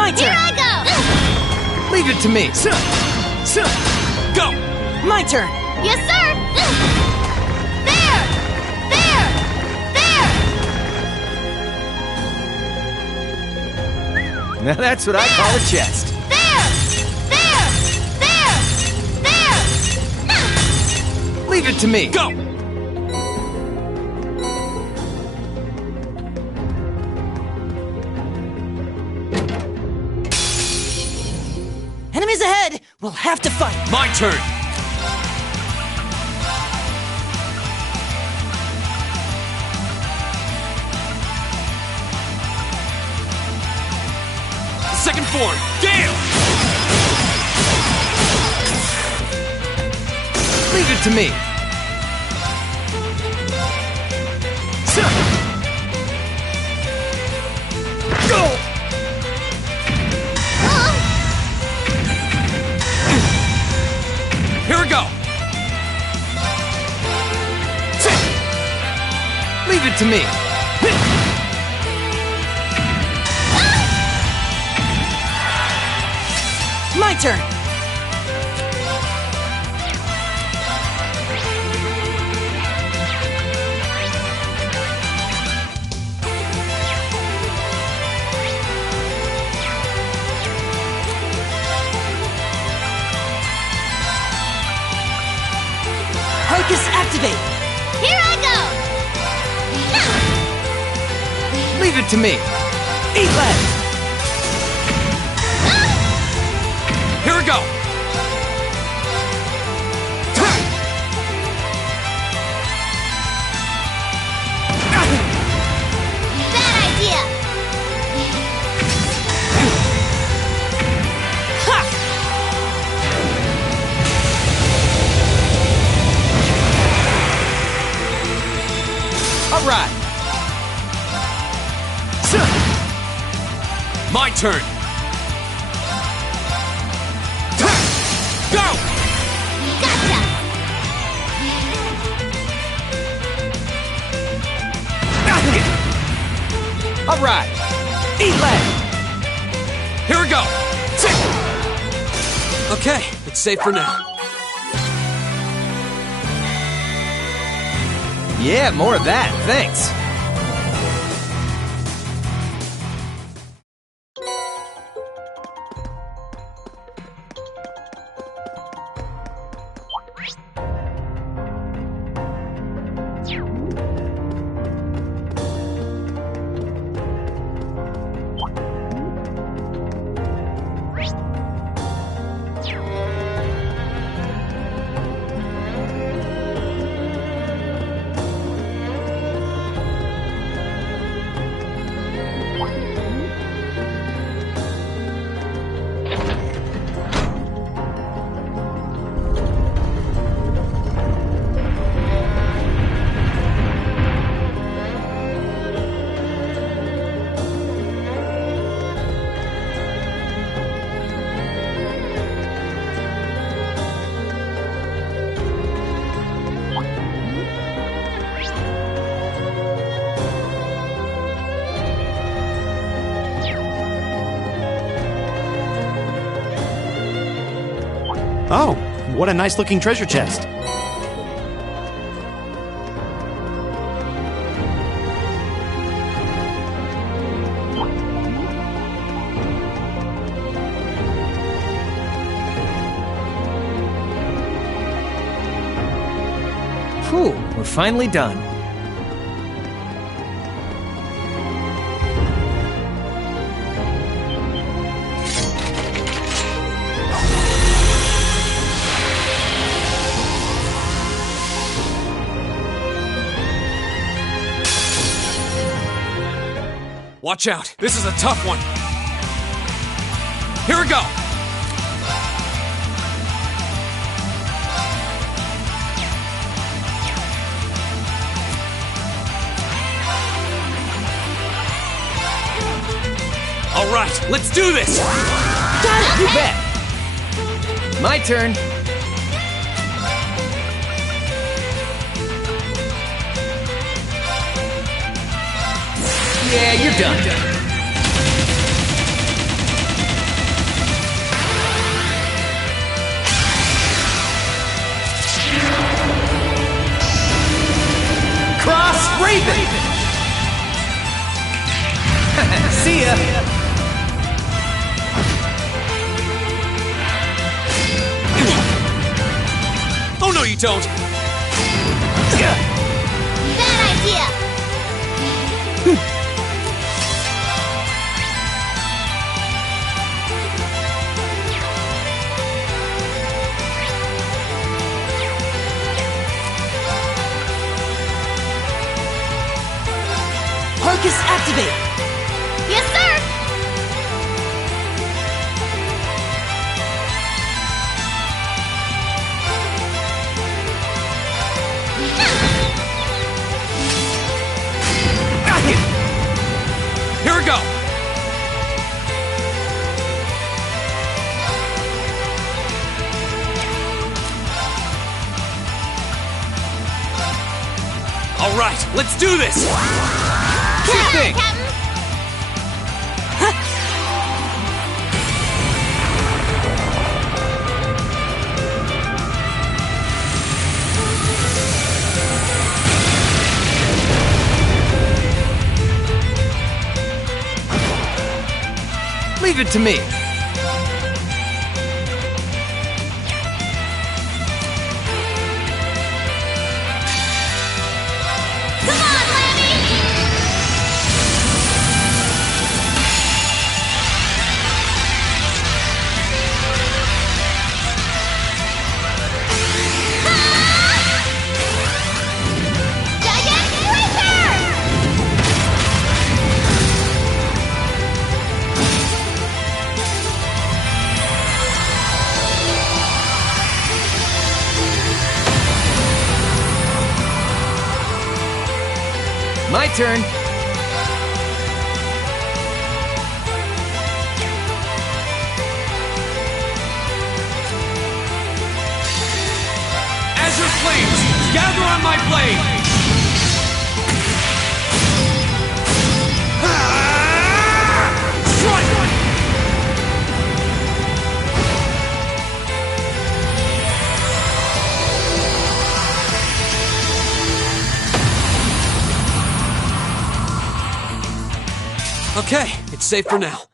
My turn! Here I go! Leave it to me. Go! My turn! Yes, sir! There! Now that's what I call a chest. Leave it to me. Go! Enemies ahead! We'll have to fight! My turn! Second form, Gale! Leave it to me. Go! Here we go! Leave it to me. My turn! Hocus activate! Here I go! Leave it to me. Eat left! Here we go! Bad idea! All right. My turn! Go! Gotcha! All right. Eat left. Here we go! Okay, it's safe for now. Yeah, more of that. Thanks. Oh, what a nice looking treasure chest. Whew, we're finally done. Watch out, this is a tough one. Here we go! All right, let's do this! Got it! You bet! My turn. Yeah, you're done. Raven! See ya! Oh no, you don't! Bad idea! Arcus, activate! Yes, sir! Here we go! All right, let's do this! Sure thing! Leave it to me. Come on, Lammy! Gigantic Reaper! My turn. Azure Flames, gather on my blade! Strike! Okay, it's safe for now.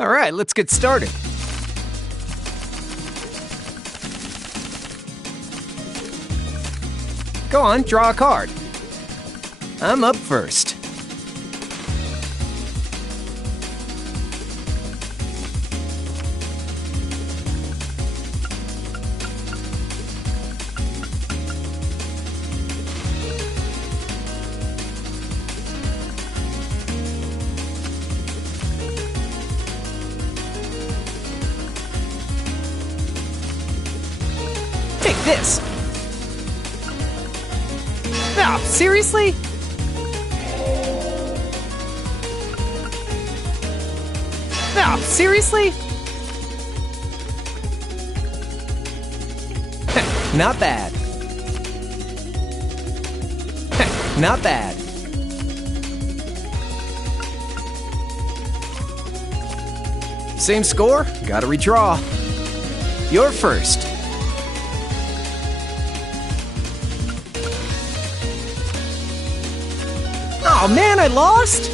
All right, let's get started. Go on, draw a card. I'm up first. Take this! Oh, seriously? Oh, seriously? Not bad. Not bad. Same score, gotta redraw. You're first. Oh man, I lost?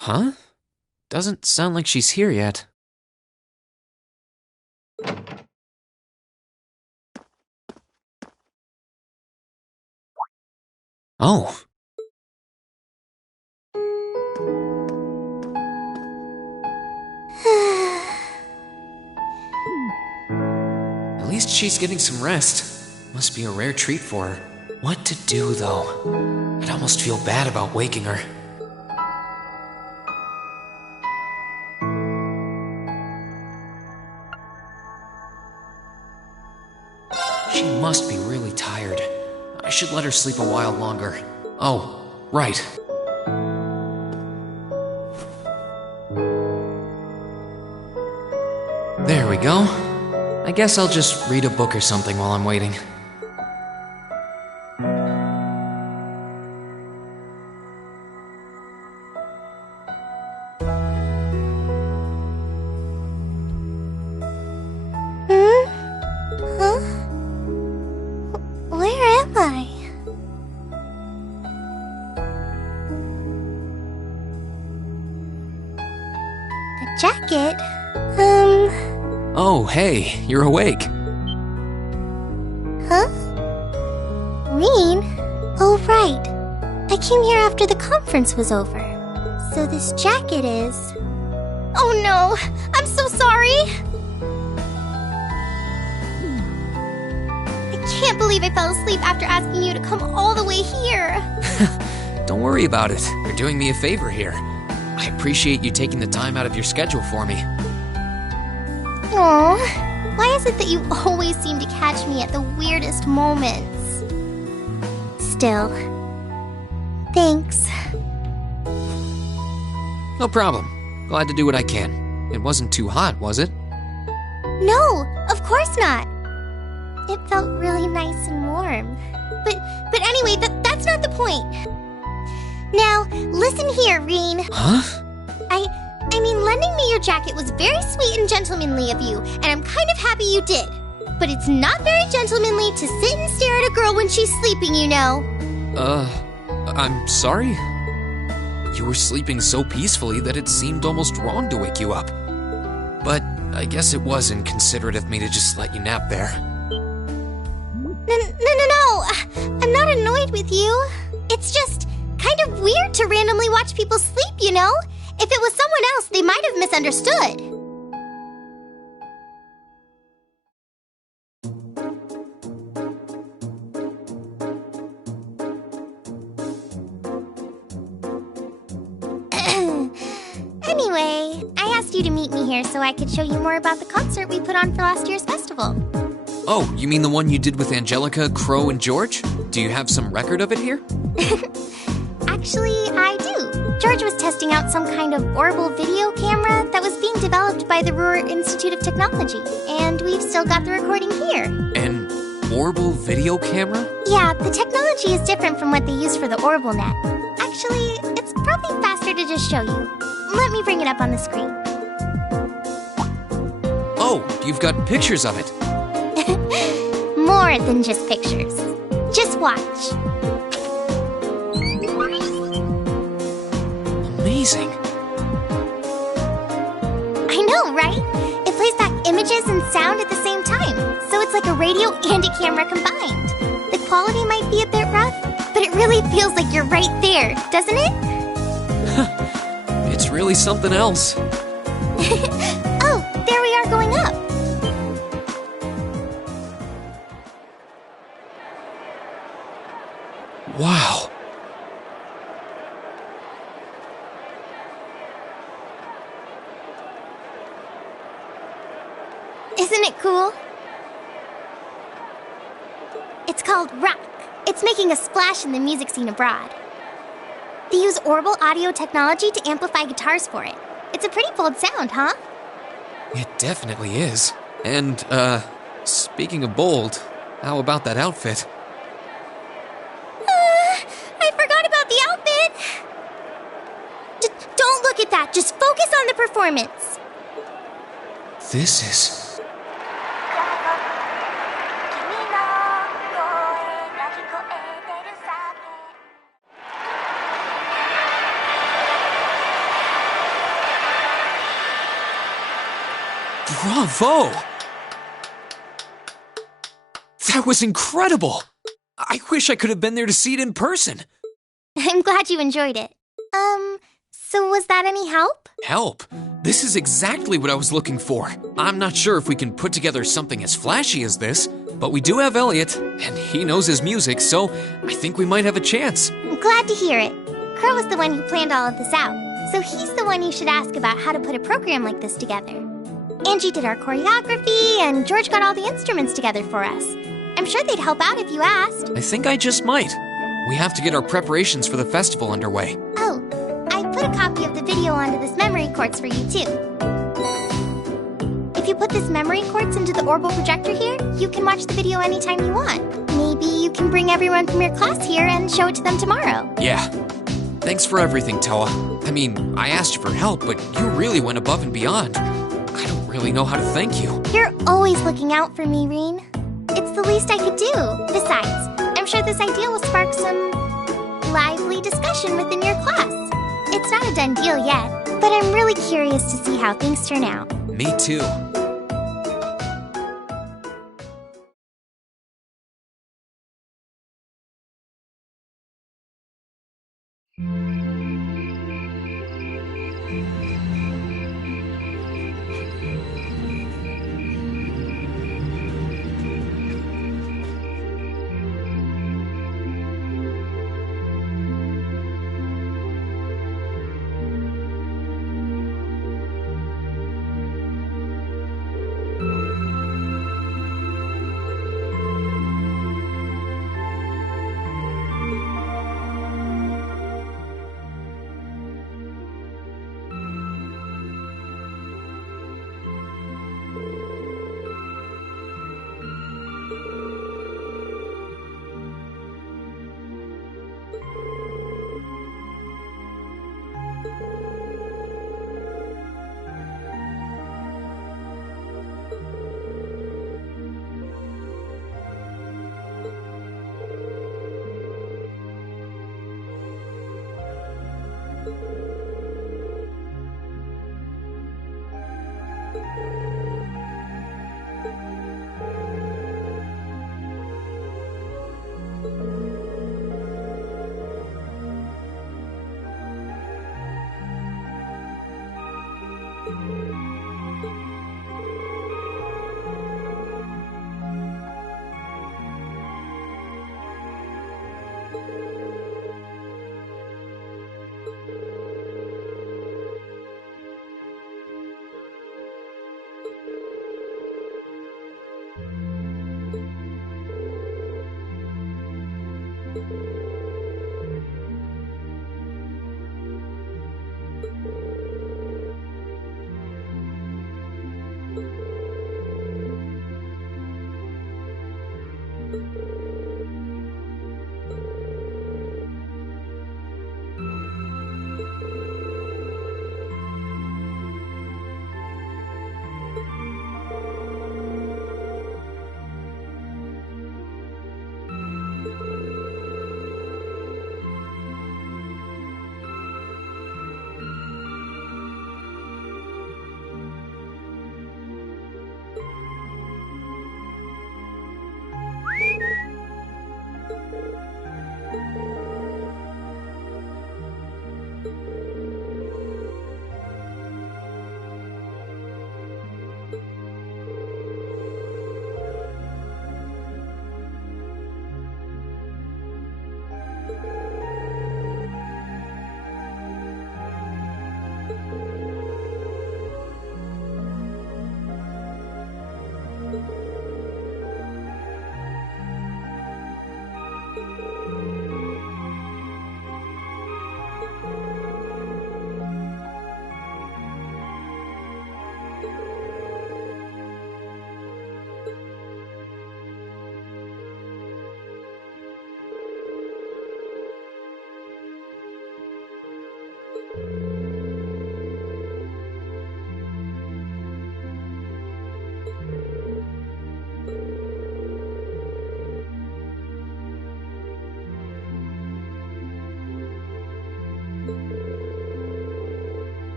Huh? Doesn't sound like she's here yet. Oh. At least she's getting some rest. Must be a rare treat for her. What to do, though? I'd almost feel bad about waking her. She must be really tired. I should let her sleep a while longer. Oh, right. There we go. I guess I'll just read a book or something while I'm waiting. Jacket? Oh, hey, you're awake. Huh? Rean? Oh, right. I came here after the conference was over. So this jacket is... Oh no! I'm so sorry! I can't believe I fell asleep after asking you to come all the way here. Don't worry about it. You're doing me a favor here. I appreciate you taking the time out of your schedule for me. Aw, why is it that you always seem to catch me at the weirdest moments? Still, Thanks. No problem. Glad to do what I can. It wasn't too hot, was it? No, of course not. It felt really nice and warm. But anyway, that's not the point. Now, listen here, Reen. Huh? I mean, lending me your jacket was very sweet and gentlemanly of you, and I'm kind of happy you did. But it's not very gentlemanly to sit and stare at a girl when she's sleeping, you know. I'm sorry? You were sleeping so peacefully that it seemed almost wrong to wake you up. But I guess it was inconsiderate of me to just let you nap there. No. I'm not annoyed with you. It's just kind of weird to randomly watch people sleep, you know? If it was someone else, they might have misunderstood. Anyway, I asked you to meet me here so I could show you more about the concert we put on for last year's festival. Oh, you mean the one you did with Angelica, Crow, and George? Do you have some record of it here? Actually, I do. George was testing out some kind of orbital video camera that was being developed by the Ruhr Institute of Technology, and we've still got the recording here. An orbital video camera? Yeah, the technology is different from what they use for the Orbital Net. Actually, it's probably faster to just show you. Let me bring it up on the screen. Oh, you've got pictures of it. More than just pictures. Just watch. Amazing. I know, right? It plays back images and sound at the same time, so it's like a radio and a camera combined. The quality might be a bit rough, but it really feels like you're right there, doesn't it? It's really something else. Oh, there we are going up. Wow. Isn't it cool? It's called Rock. It's making a splash in the music scene abroad. They use Orbital audio technology to amplify guitars for it. It's a pretty bold sound, huh? It definitely is. And, speaking of bold, how about that outfit? I forgot about the outfit! Don't look at that, just focus on the performance. This is... Bravo! That was incredible! I wish I could have been there to see it in person. I'm glad you enjoyed it. So was that any help? Help? This is exactly what I was looking for. I'm not sure if we can put together something as flashy as this, but we do have Elliot, and he knows his music, so I think we might have a chance. I'm glad to hear it. Crow was the one who planned all of this out, so he's the one you should ask about how to put a program like this together. Angie did our choreography, and George got all the instruments together for us. I'm sure they'd help out if you asked. I think I just might. We have to get our preparations for the festival underway. Oh, I put a copy of the video onto this memory quartz for you, too. If you put this memory quartz into the orbital projector here, you can watch the video anytime you want. Maybe you can bring everyone from your class here and show it to them tomorrow. Yeah. Thanks for everything, Toa. I mean, I asked you for help, but you really went above and beyond. I don't really know how to thank you. You're always looking out for me, Reen. It's the least I could do. Besides, I'm sure this idea will spark some lively discussion within your class. It's not a done deal yet, but I'm really curious to see how things turn out. Me too.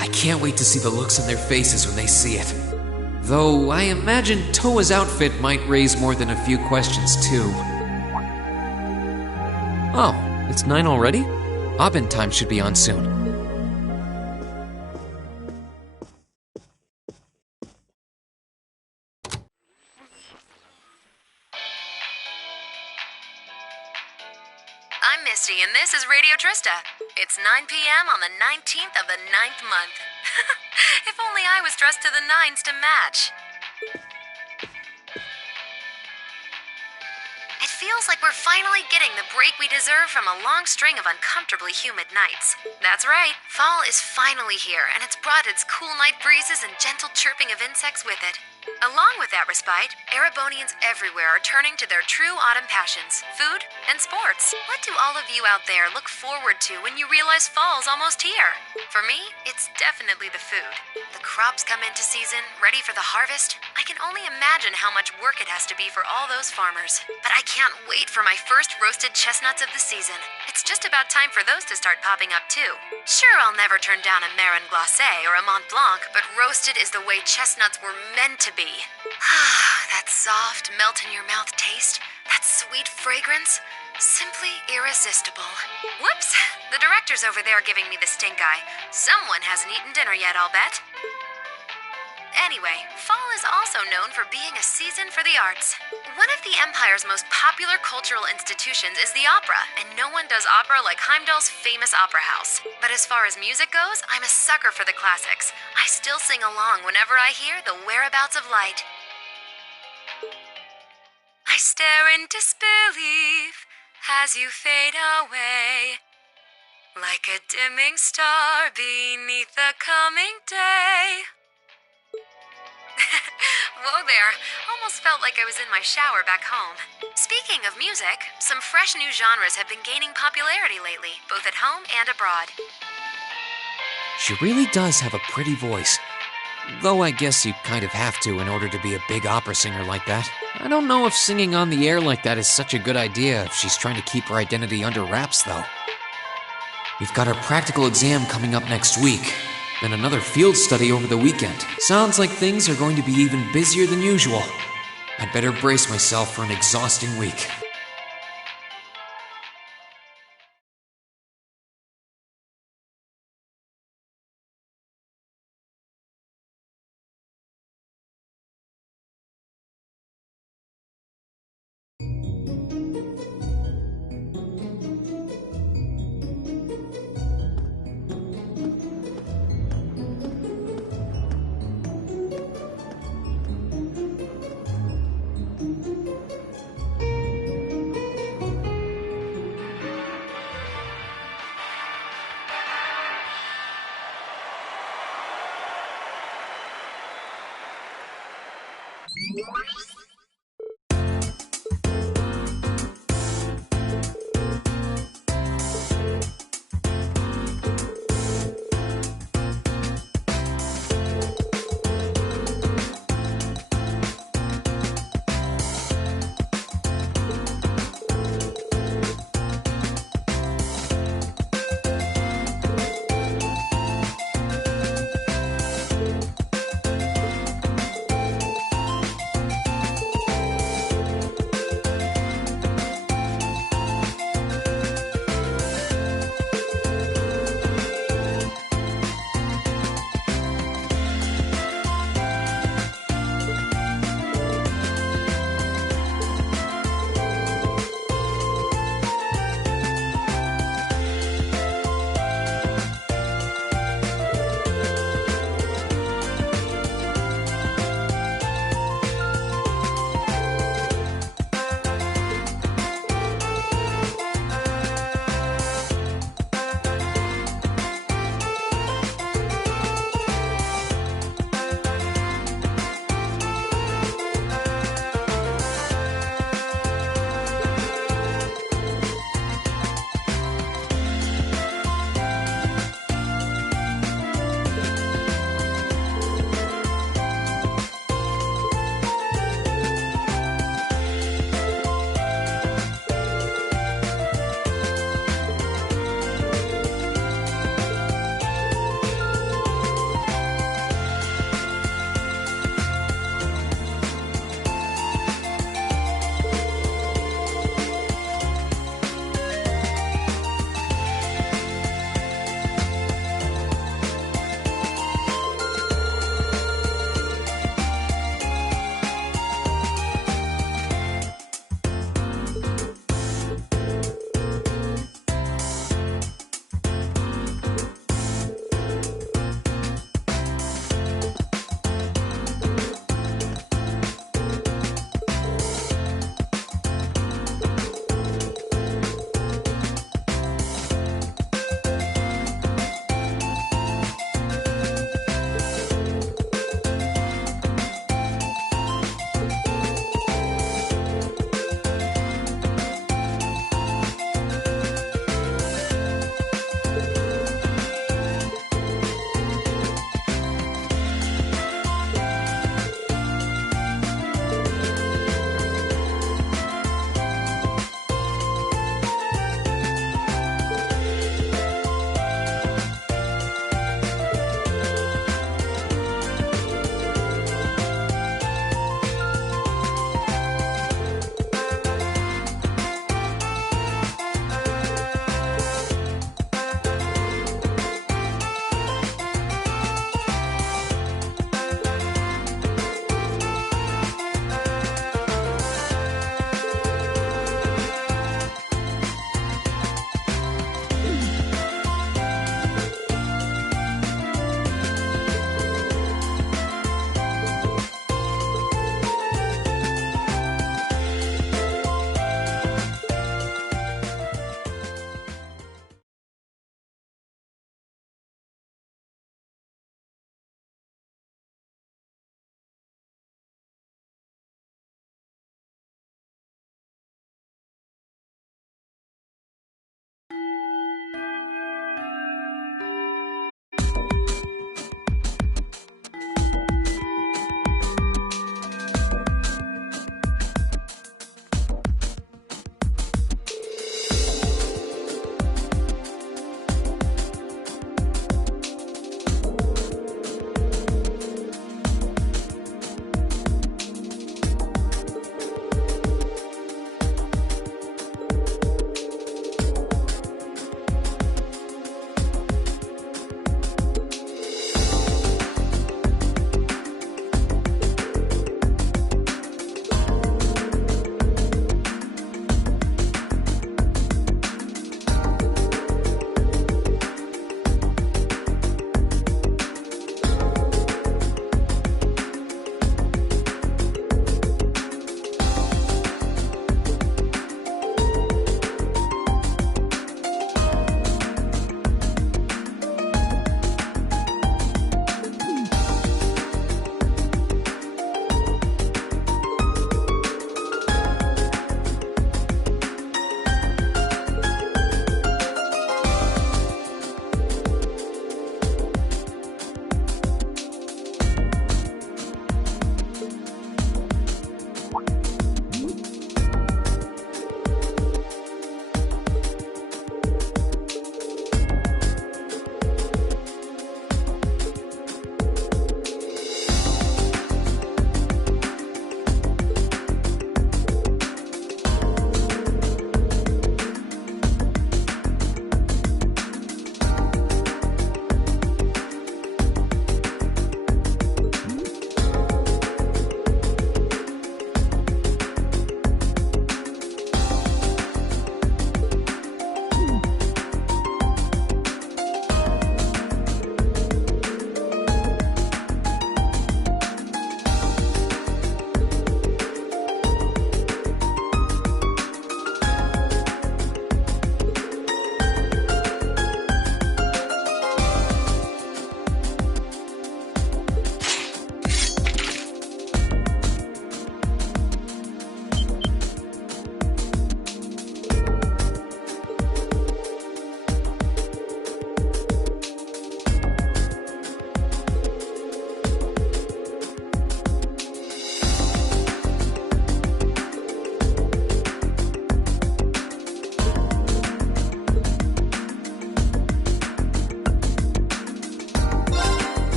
I can't wait to see the looks on their faces when they see it. Though I imagine Toa's outfit might raise more than a few questions, too. Oh, it's 9 already? Abend time should be on soon. I'm Misty, and this is Radio Trista. It's 9 p.m. on the 19th of the 9th month. If only I was dressed to the nines to match. feels like we're finally getting the break we deserve from a long string of uncomfortably humid nights. That's right, fall is finally here, and it's brought its cool night breezes and gentle chirping of insects with it. Along with that respite, Erebonians everywhere are turning to their true autumn passions, food and sports. What do all of you out there look forward to when you realize fall's almost here? For me, it's definitely the food. The crops come into season, ready for the harvest. I can only imagine how much work it has to be for all those farmers. But I can't wait for my first roasted chestnuts of the season. It's just about time for those to start popping up too. Sure, I'll never turn down a Marin Glacé or a Mont Blanc, but roasted is the way chestnuts were meant to be. That soft, melt-in-your-mouth taste, that sweet fragrance, simply irresistible. Whoops! The director's over there giving me the stink eye. Someone hasn't eaten dinner yet, I'll bet. Anyway, fall is also known for being a season for the arts. One of the Empire's most popular cultural institutions is the opera, and no one does opera like Heimdall's famous opera house. But as far as music goes, I'm a sucker for the classics. I still sing along whenever I hear The Whereabouts of Light. I stare in disbelief as you fade away, like a dimming star beneath the coming day. Whoa there, almost felt like I was in my shower back home. Speaking of music, some fresh new genres have been gaining popularity lately, both at home and abroad. She really does have a pretty voice. Though I guess you kind of have to in order to be a big opera singer like that. I don't know if singing on the air like that is such a good idea if she's trying to keep her identity under wraps, though. We've got our practical exam coming up next week, then another field study over the weekend. Sounds like things are going to be even busier than usual. I'd better brace myself for an exhausting week.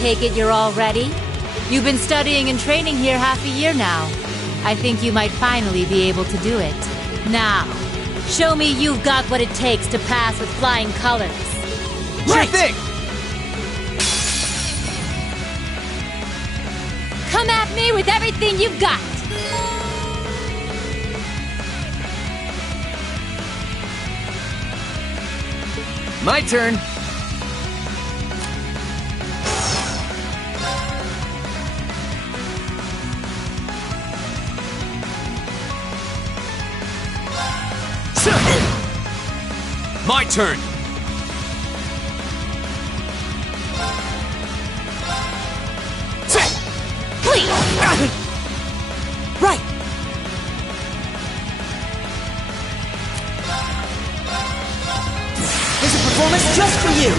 take it you're all ready? You've been studying and training here half a year now. I think you might finally be able to do it. Now, show me you've got what it takes to pass with flying colors. Sure thing! Come at me with everything you've got! My turn. My turn! Right! Here's a performance just for you!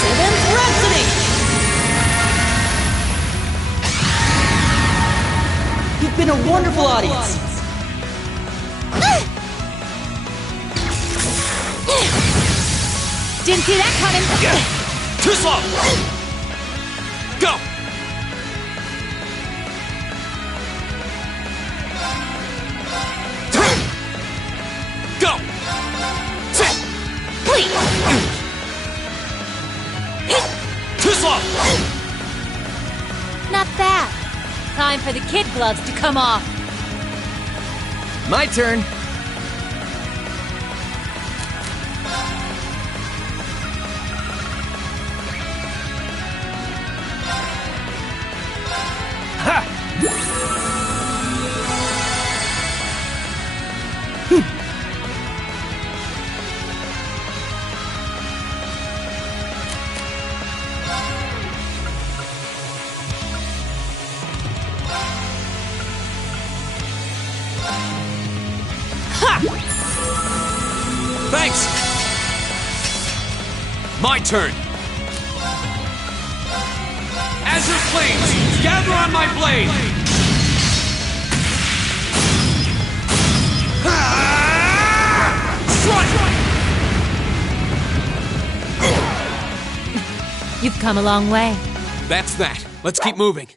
Seventh Rhapsody! You've been a wonderful audience! Didn't see that coming! Too slow! Go! Go! Too slow! Not bad. Time for the kid gloves to come off. My turn. Thanks! My turn! Azure flames, gather on my blade! Strike! You've come a long way. That's that. Let's keep moving.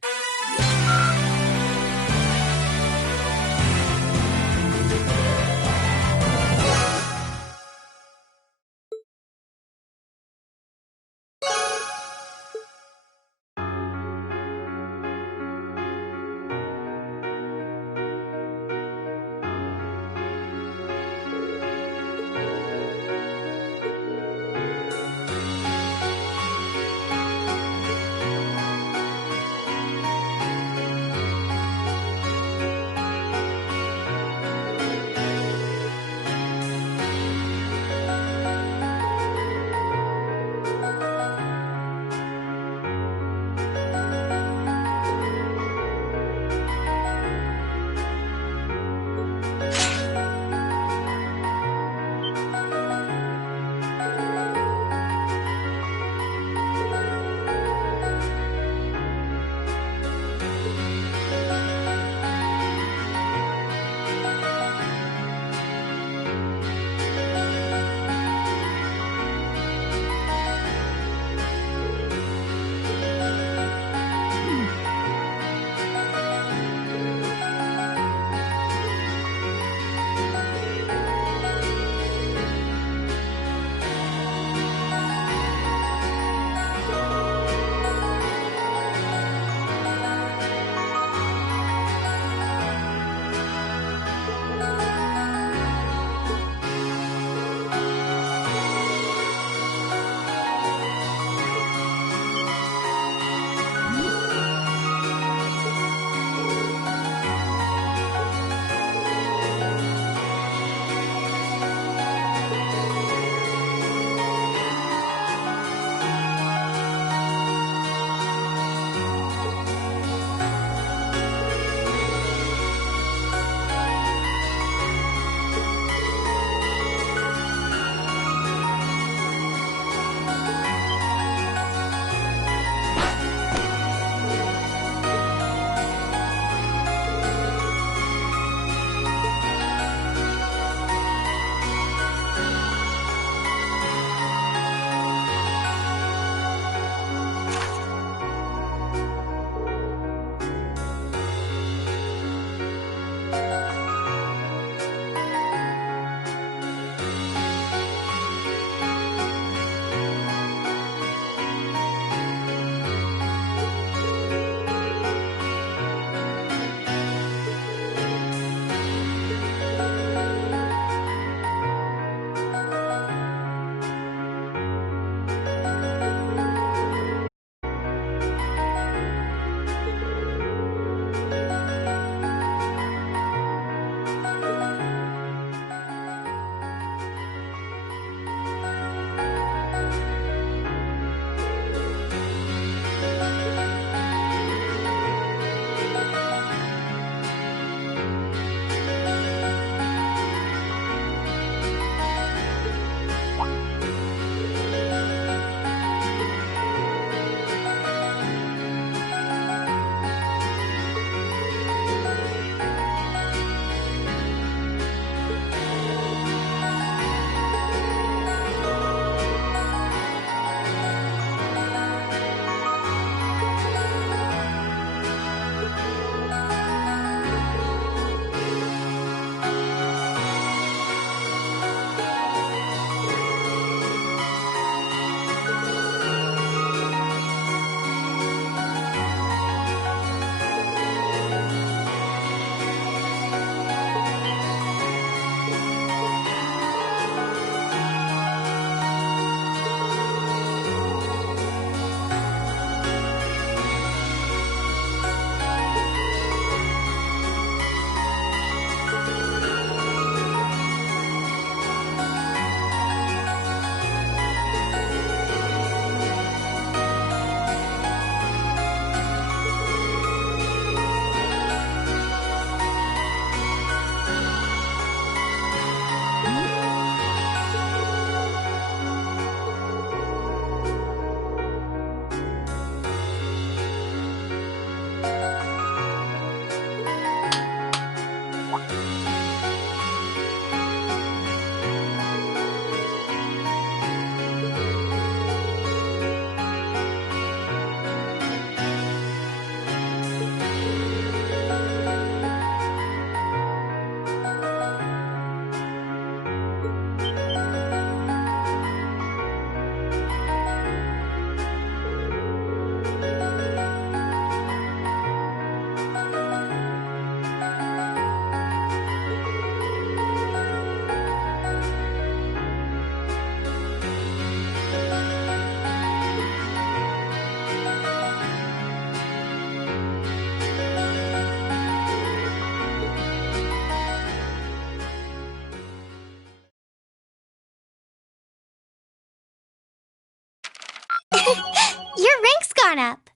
yarn up.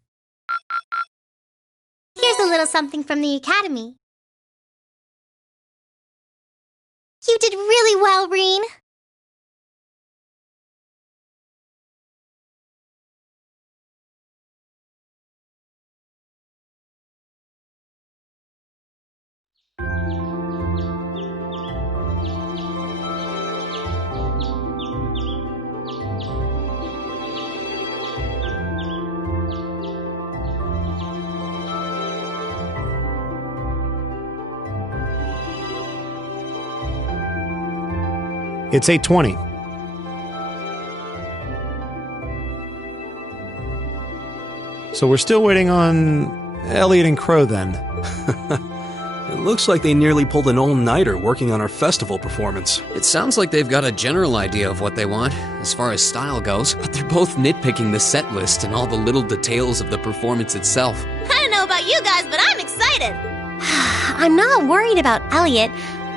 Here's a little something from the Academy. You did really well, Reen. It's 8:20. So we're still waiting on Elliot and Crow then. It looks like they nearly pulled an all-nighter working on our festival performance. It sounds like they've got a general idea of what they want, as far as style goes, but they're both nitpicking the set list and all the little details of the performance itself. I don't know about you guys, but I'm excited. I'm not worried about Elliot,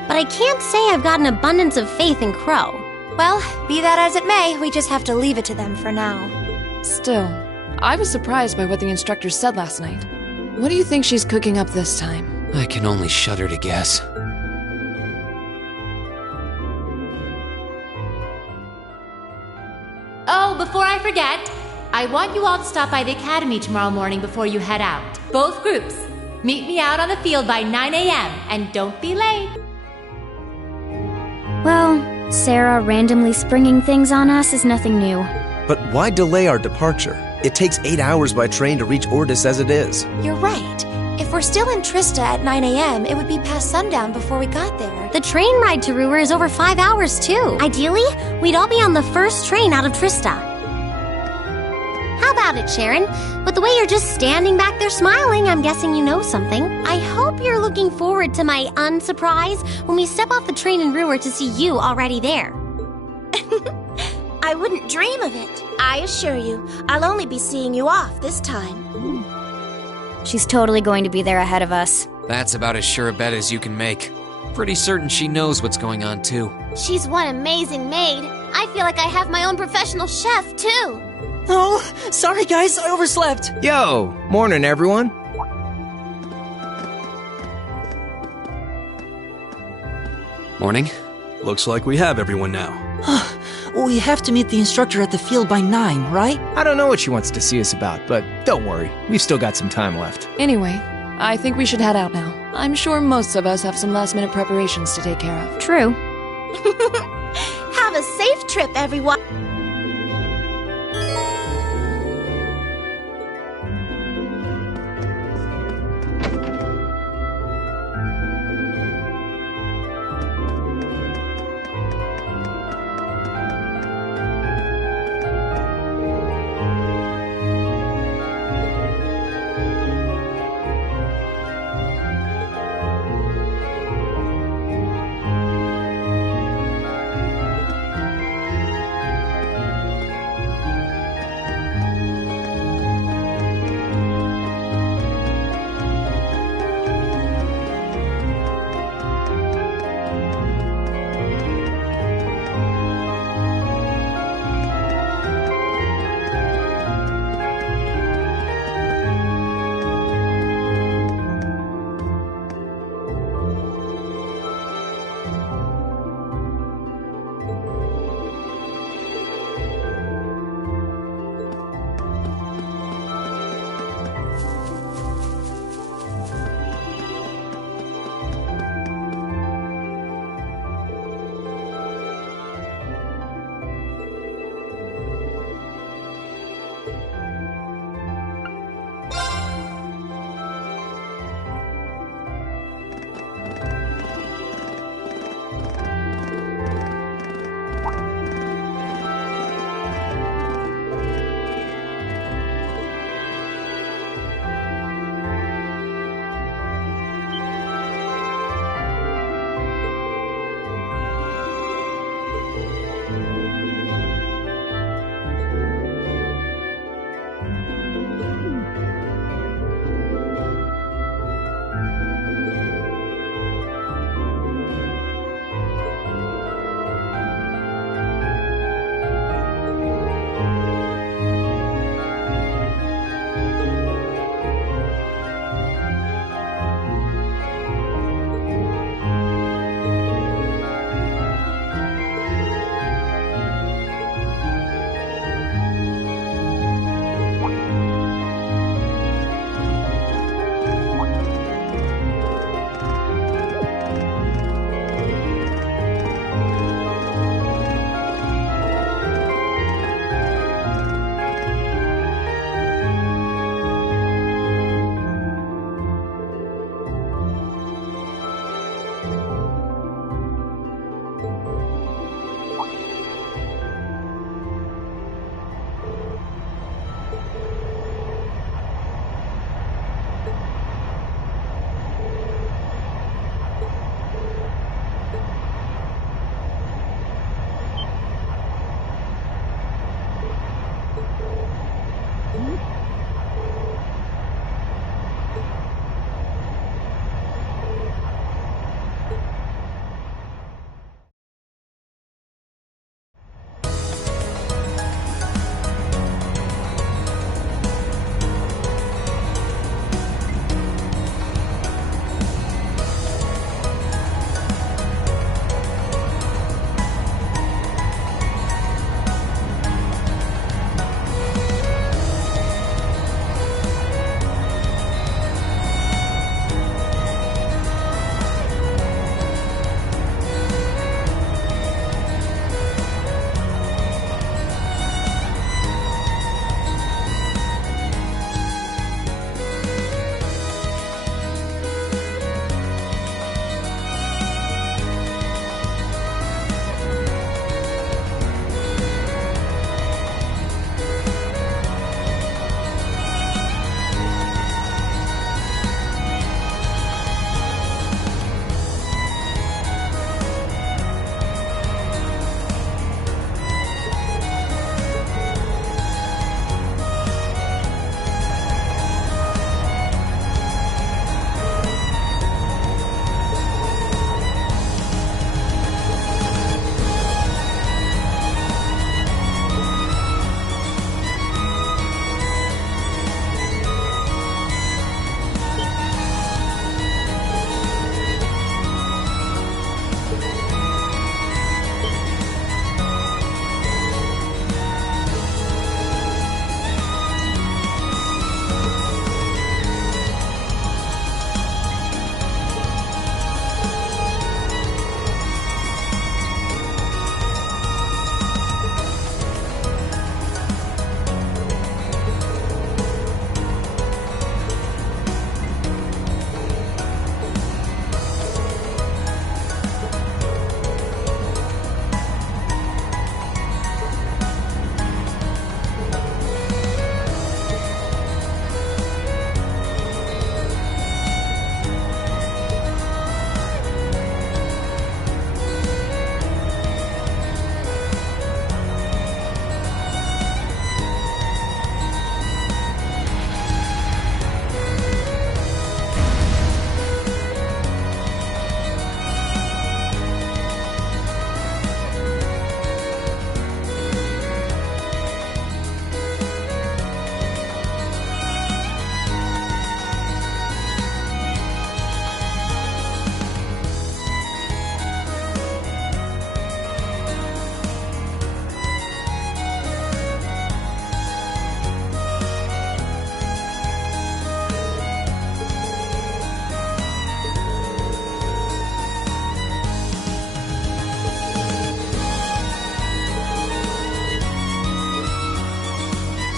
but I can't say I've got an abundance of faith in Crow. Well, be that as it may, we just have to leave it to them for now. Still, I was surprised by what the instructor said last night. What do you think she's cooking up this time? I can only shudder to guess. Oh, before I forget, I want you all to stop by the Academy tomorrow morning before you head out. Both groups. Meet me out on the field by 9 a.m. and don't be late. Well, Sarah randomly springing things on us is nothing new. But why delay our departure? It takes 8 hours by train to reach Ordis as it is. You're right. If we're still in Trista at 9 a.m., it would be past sundown before we got there. The train ride to Ruhr is over 5 hours, too. Ideally, we'd all be on the first train out of Trista. How about it, Sharon? With the way you're just standing back there smiling, I'm guessing you know something. I hope you're looking forward to my unsurprise when we step off the train in Ruhr to see you already there. I wouldn't dream of it. I assure you, I'll only be seeing you off this time. She's totally going to be there ahead of us. That's about as sure a bet as you can make. Pretty certain she knows what's going on, too. She's one amazing maid. I feel like I have my own professional chef, too. Oh, sorry guys, I overslept. Yo, morning everyone. Morning. Looks like we have everyone now. We have to meet the instructor at the field by 9, right? I don't know what she wants to see us about, but don't worry, we've still got some time left. Anyway, I think we should head out now. I'm sure most of us have some last-minute preparations to take care of. True. Have a safe trip, everyone.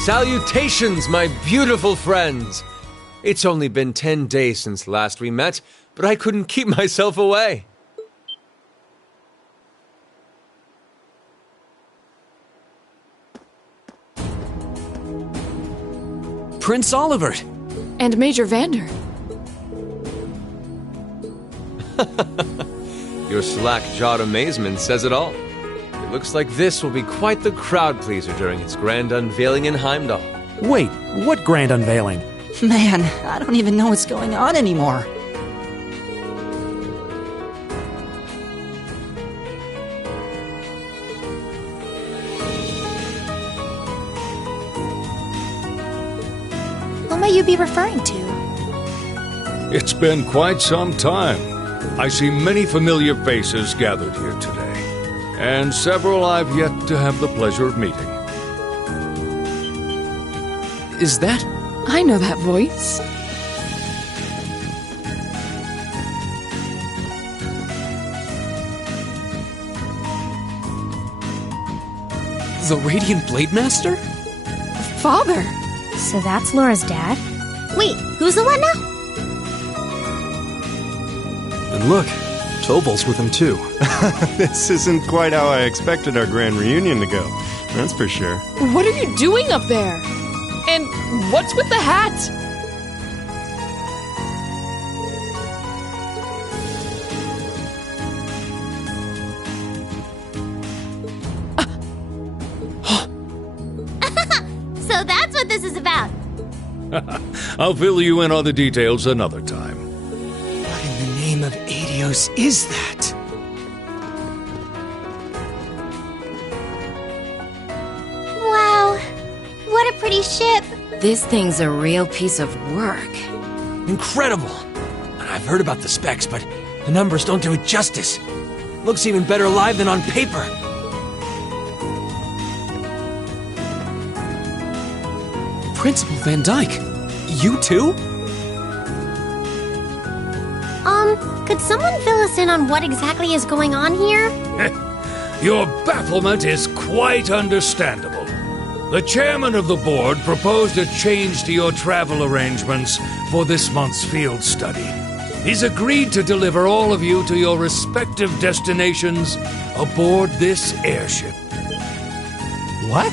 Salutations, my beautiful friends! It's only been 10 days since last we met, but I couldn't keep myself away. Prince Olivert! And Major Vander. Your slack-jawed amazement says it all. It looks like this will be quite the crowd-pleaser during its grand unveiling in Heimdall. Wait, what grand unveiling? Man, I don't even know what's going on anymore. Who may you be referring to? It's been quite some time. I see many familiar faces gathered here today, and several I've yet to have the pleasure of meeting. Is that? I know that voice. The Radiant Blade Master? Father! So that's Laura's dad? Wait, who's the one now? And look, Tobal's with him too. This isn't quite how I expected our grand reunion to go, that's for sure. What are you doing up there? And what's with the hat? So that's what this is about. I'll fill you in on the details another time. What in the name of Adios is that? Wow. What a pretty ship. This thing's a real piece of work. Incredible! I've heard about the specs, but the numbers don't do it justice. Looks even better live than on paper. Principal Van Dyke, you too? Could someone fill us in on what exactly is going on here? Your bafflement is quite understandable. The chairman of the board proposed a change to your travel arrangements for this month's field study. He's agreed to deliver all of you to your respective destinations aboard this airship. What?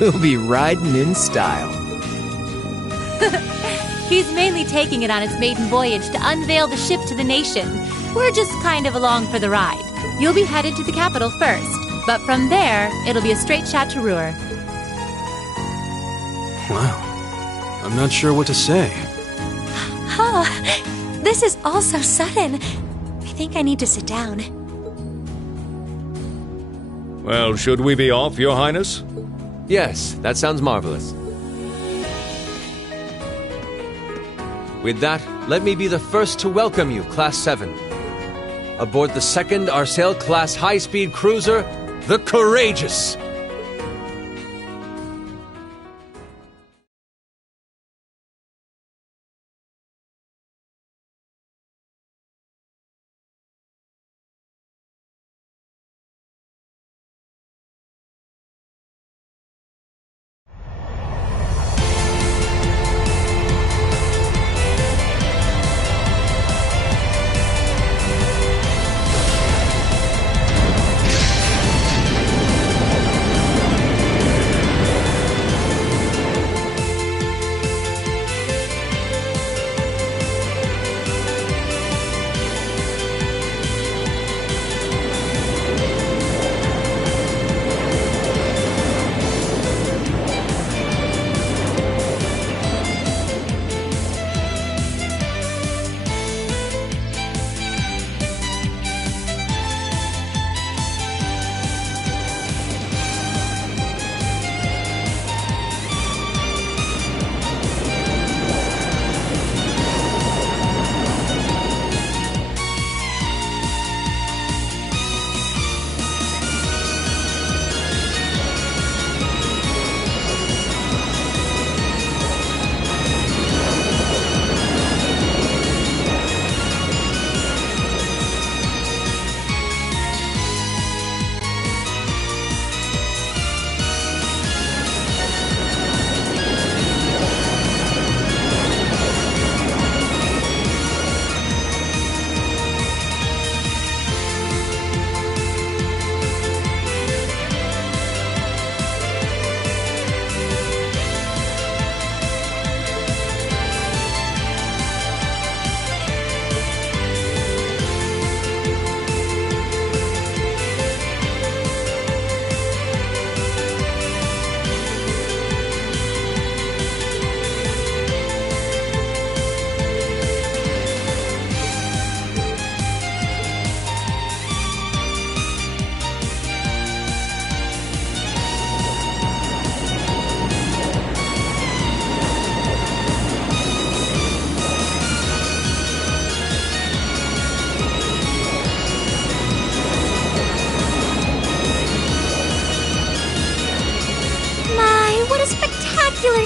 We'll be riding in style. He's mainly taking it on its maiden voyage to unveil the ship to the nation. We're just kind of along for the ride. You'll be headed to the capital first, but from there, it'll be a straight shot to Ruhr. Wow. I'm not sure what to say. This is all so sudden. I think I need to sit down. Well, should we be off, Your Highness? Yes, that sounds marvelous. With that, let me be the first to welcome you, Class 7. Aboard the second Arsail-class high-speed cruiser, the Courageous.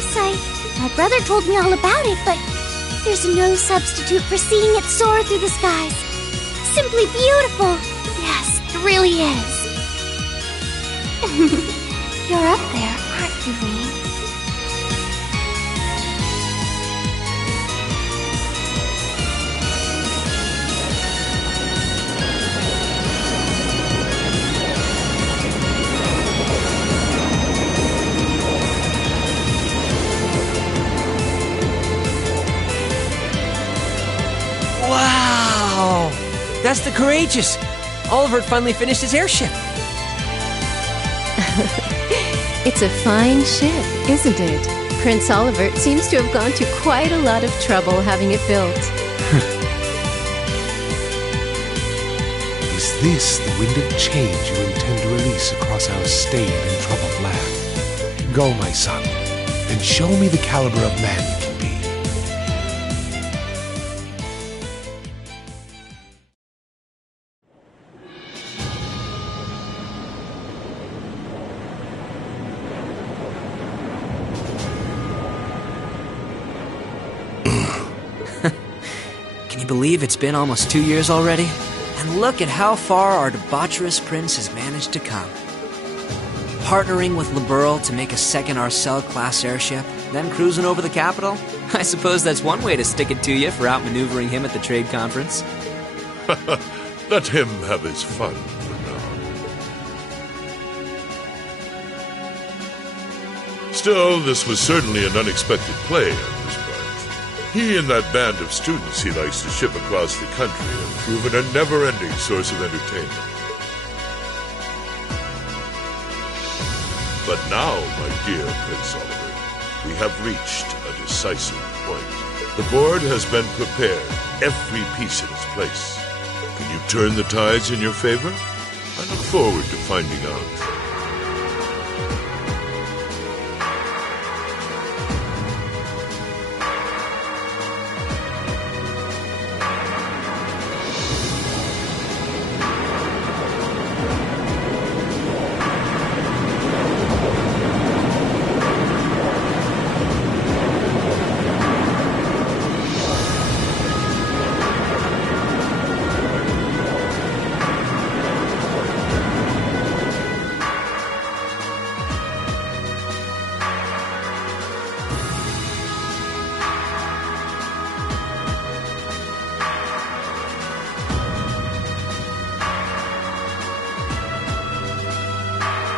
Sight. My brother told me all about it, but there's no substitute for seeing it soar through the skies. Simply beautiful. Yes, it really is. You're up there, aren't you, Lee? Wow! That's the Courageous! Oliver finally finished his airship. It's a fine ship, isn't it? Prince Olivert seems to have gone to quite a lot of trouble having it built. Is this the wind of change you intend to release across our stained and troubled land? Go, my son, and show me the caliber of man you can be. Can you believe it's been almost 2 years already? And look at how far our debaucherous prince has managed to come. Partnering with Liberl to make a second Arcel-class airship, then cruising over the capital? I suppose that's one way to stick it to you for outmaneuvering him at the trade conference. Let him have his fun for now. Still, this was certainly an unexpected play on his part. He and that band of students he likes to ship across the country have proven a never-ending source of entertainment. But now, my dear Prince Oliver, we have reached a decisive point. The board has been prepared, every piece in its place. Can you turn the tides in your favor? I look forward to finding out.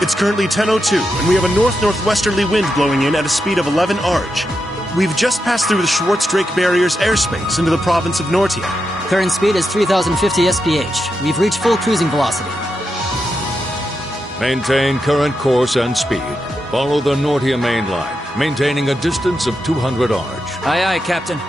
It's currently 10:02, and we have a north-northwesterly wind blowing in at a speed of 11 Arj. We've just passed through the Schwartz-Drake Barrier's airspace into the province of Nortia. Current speed is 3,050 SPH. We've reached full cruising velocity. Maintain current course and speed. Follow the Nortia main line, maintaining a distance of 200 Arj. Aye, aye, Captain.